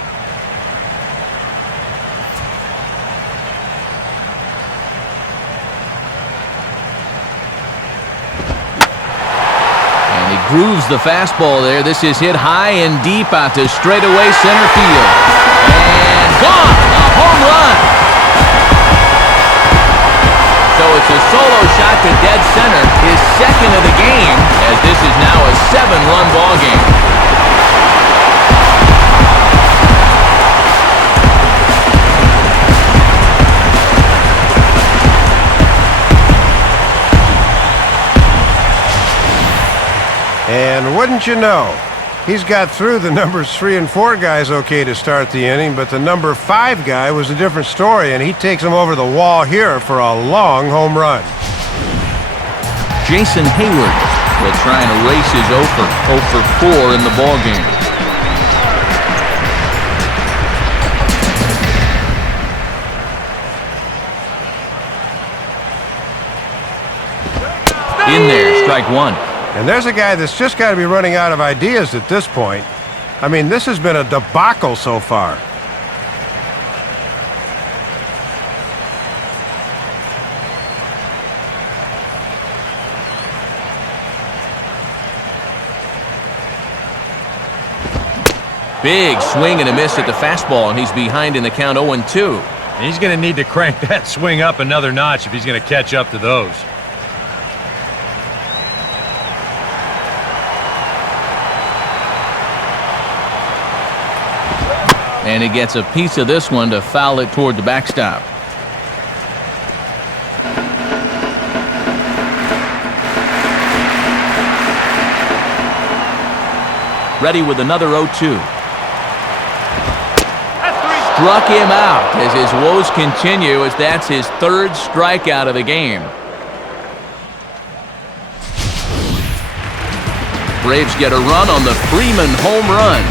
And he grooves the fastball there. This is hit high and deep out to straightaway center field. And gone! A home run! So it's a solo shot to dead center, his second of the game, as this is now a 7-run ball game. And wouldn't you know, He's got through the numbers 3 and 4 guys okay to start the inning, but the number 5 guy was a different story, and he takes him over the wall here for a long home run. Jason Hayward will try and erase his 0 for 4 in the ballgame. In there, strike 1. And there's a guy that's just got to be running out of ideas at this point. I mean, this has been a debacle so far. Big swing and a miss at the fastball, and he's behind in the count 0-2. And he's going to need to crank that swing up another notch if he's going to catch up to those. And he gets a piece of this one to foul it toward the backstop. Ready with another 0-2. Struck him out as his woes continue, as that's his 3rd strikeout of the game. Braves get a run on the Freeman home run.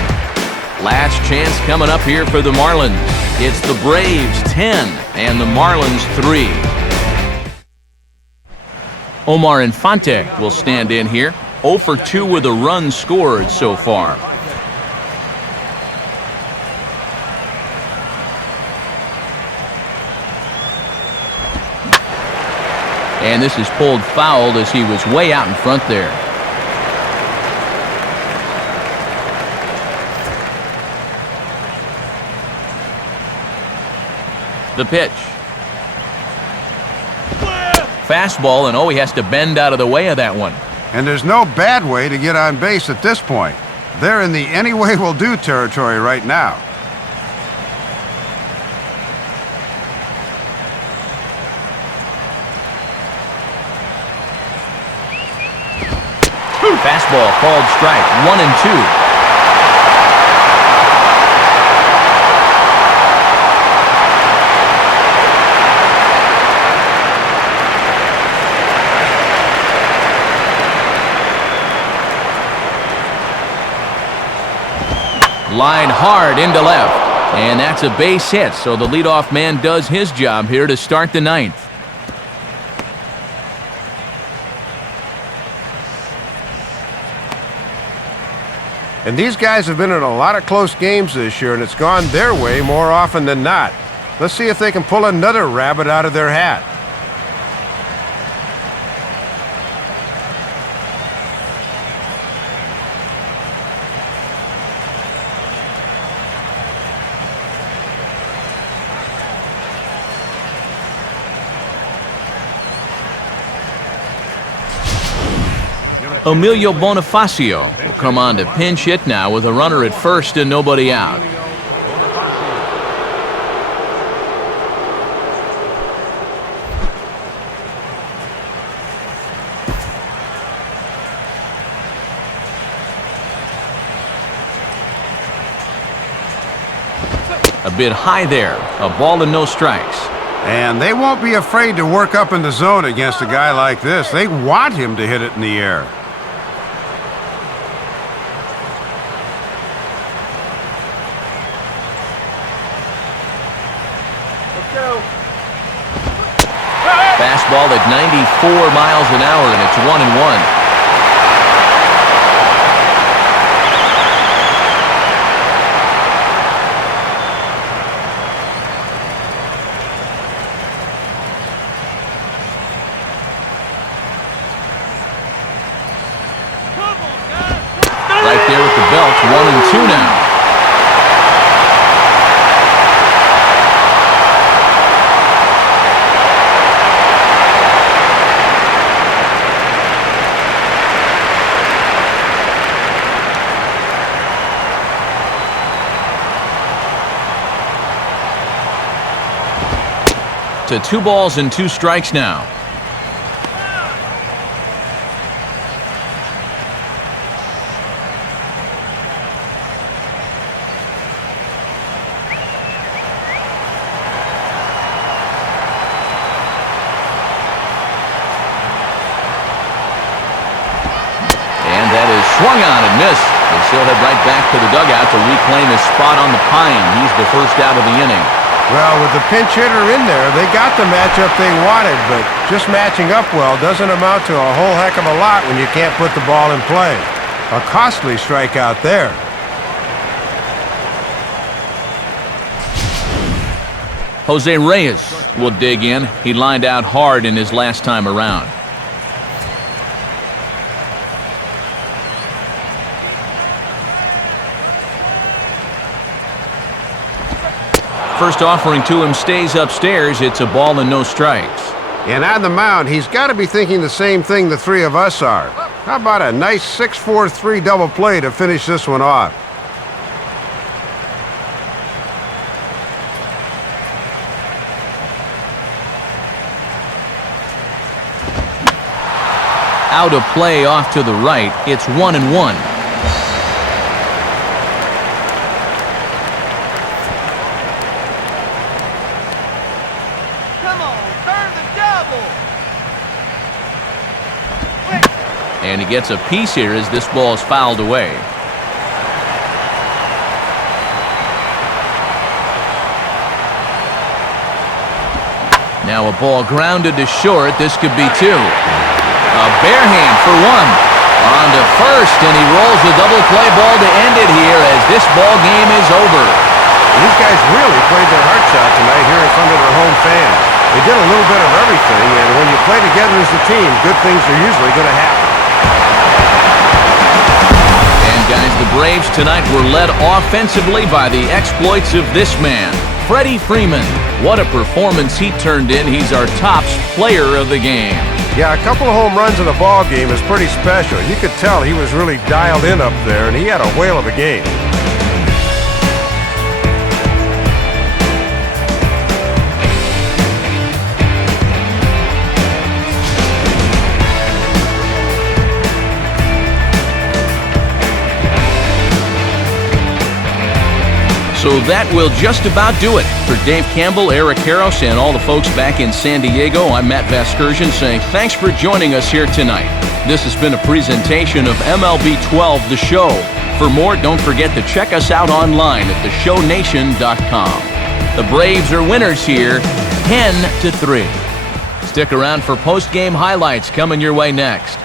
Last chance coming up here for the Marlins. It's the Braves 10 and the Marlins 3. Omar Infante will stand in here. 0 for 2 with a run scored so far. And this is pulled foul as he was way out in front there. The pitch. Fastball, and he has to bend out of the way of that one. And there's no bad way to get on base at this point. They're in the any way will do territory right now. Fastball called strike, 1-2. Line hard into left, and that's a base hit, so the leadoff man does his job here to start the 9th. And these guys have been in a lot of close games this year, and it's gone their way more often than not. Let's see if they can pull another rabbit out of their hat. Emilio Bonifacio will come on to pinch hit now with a runner at first and nobody out. A bit high there, a ball and no strikes. And they won't be afraid to work up in the zone against a guy like this. They want him to hit it in the air. Fastball at 94 miles an hour, and it's 1-1. Right there with the belt, 1-2 now. To 2 balls and 2 strikes now. He'll head right back to the dugout to reclaim his spot on the pine. He's the first out of the inning. Well, with the pinch hitter in there, they got the matchup they wanted, but just matching up well doesn't amount to a whole heck of a lot when you can't put the ball in play. A costly strikeout there. Jose Reyes will dig in. He lined out hard in his last time around. First offering to him stays upstairs. It's a ball and no strikes. And on the mound, he's got to be thinking the same thing the three of us are. How about a nice 6-4-3 double play to finish this one off? Out of play off to the right. It's 1-1. Come on, turn the double. And he gets a piece here as this ball is fouled away. Now a ball grounded to short. This could be two. A bare hand for one. On to first, and he rolls the double play ball to end it here as this ball game is over. These guys really played their hearts out tonight here in front of their home fans. They did a little bit of everything, and when you play together as a team, good things are usually going to happen. And guys, the Braves tonight were led offensively by the exploits of this man, Freddie Freeman. What a performance he turned in. He's our top player of the game. Yeah, a couple of home runs in the ball game is pretty special. You could tell he was really dialed in up there, and he had a whale of a game. So that will just about do it. For Dave Campbell, Eric Harros, and all the folks back in San Diego, I'm Matt Vasgersian saying thanks for joining us here tonight. This has been a presentation of MLB 12, The Show. For more, don't forget to check us out online at theshownation.com. The Braves are winners here, 10-3. Stick around for post-game highlights coming your way next.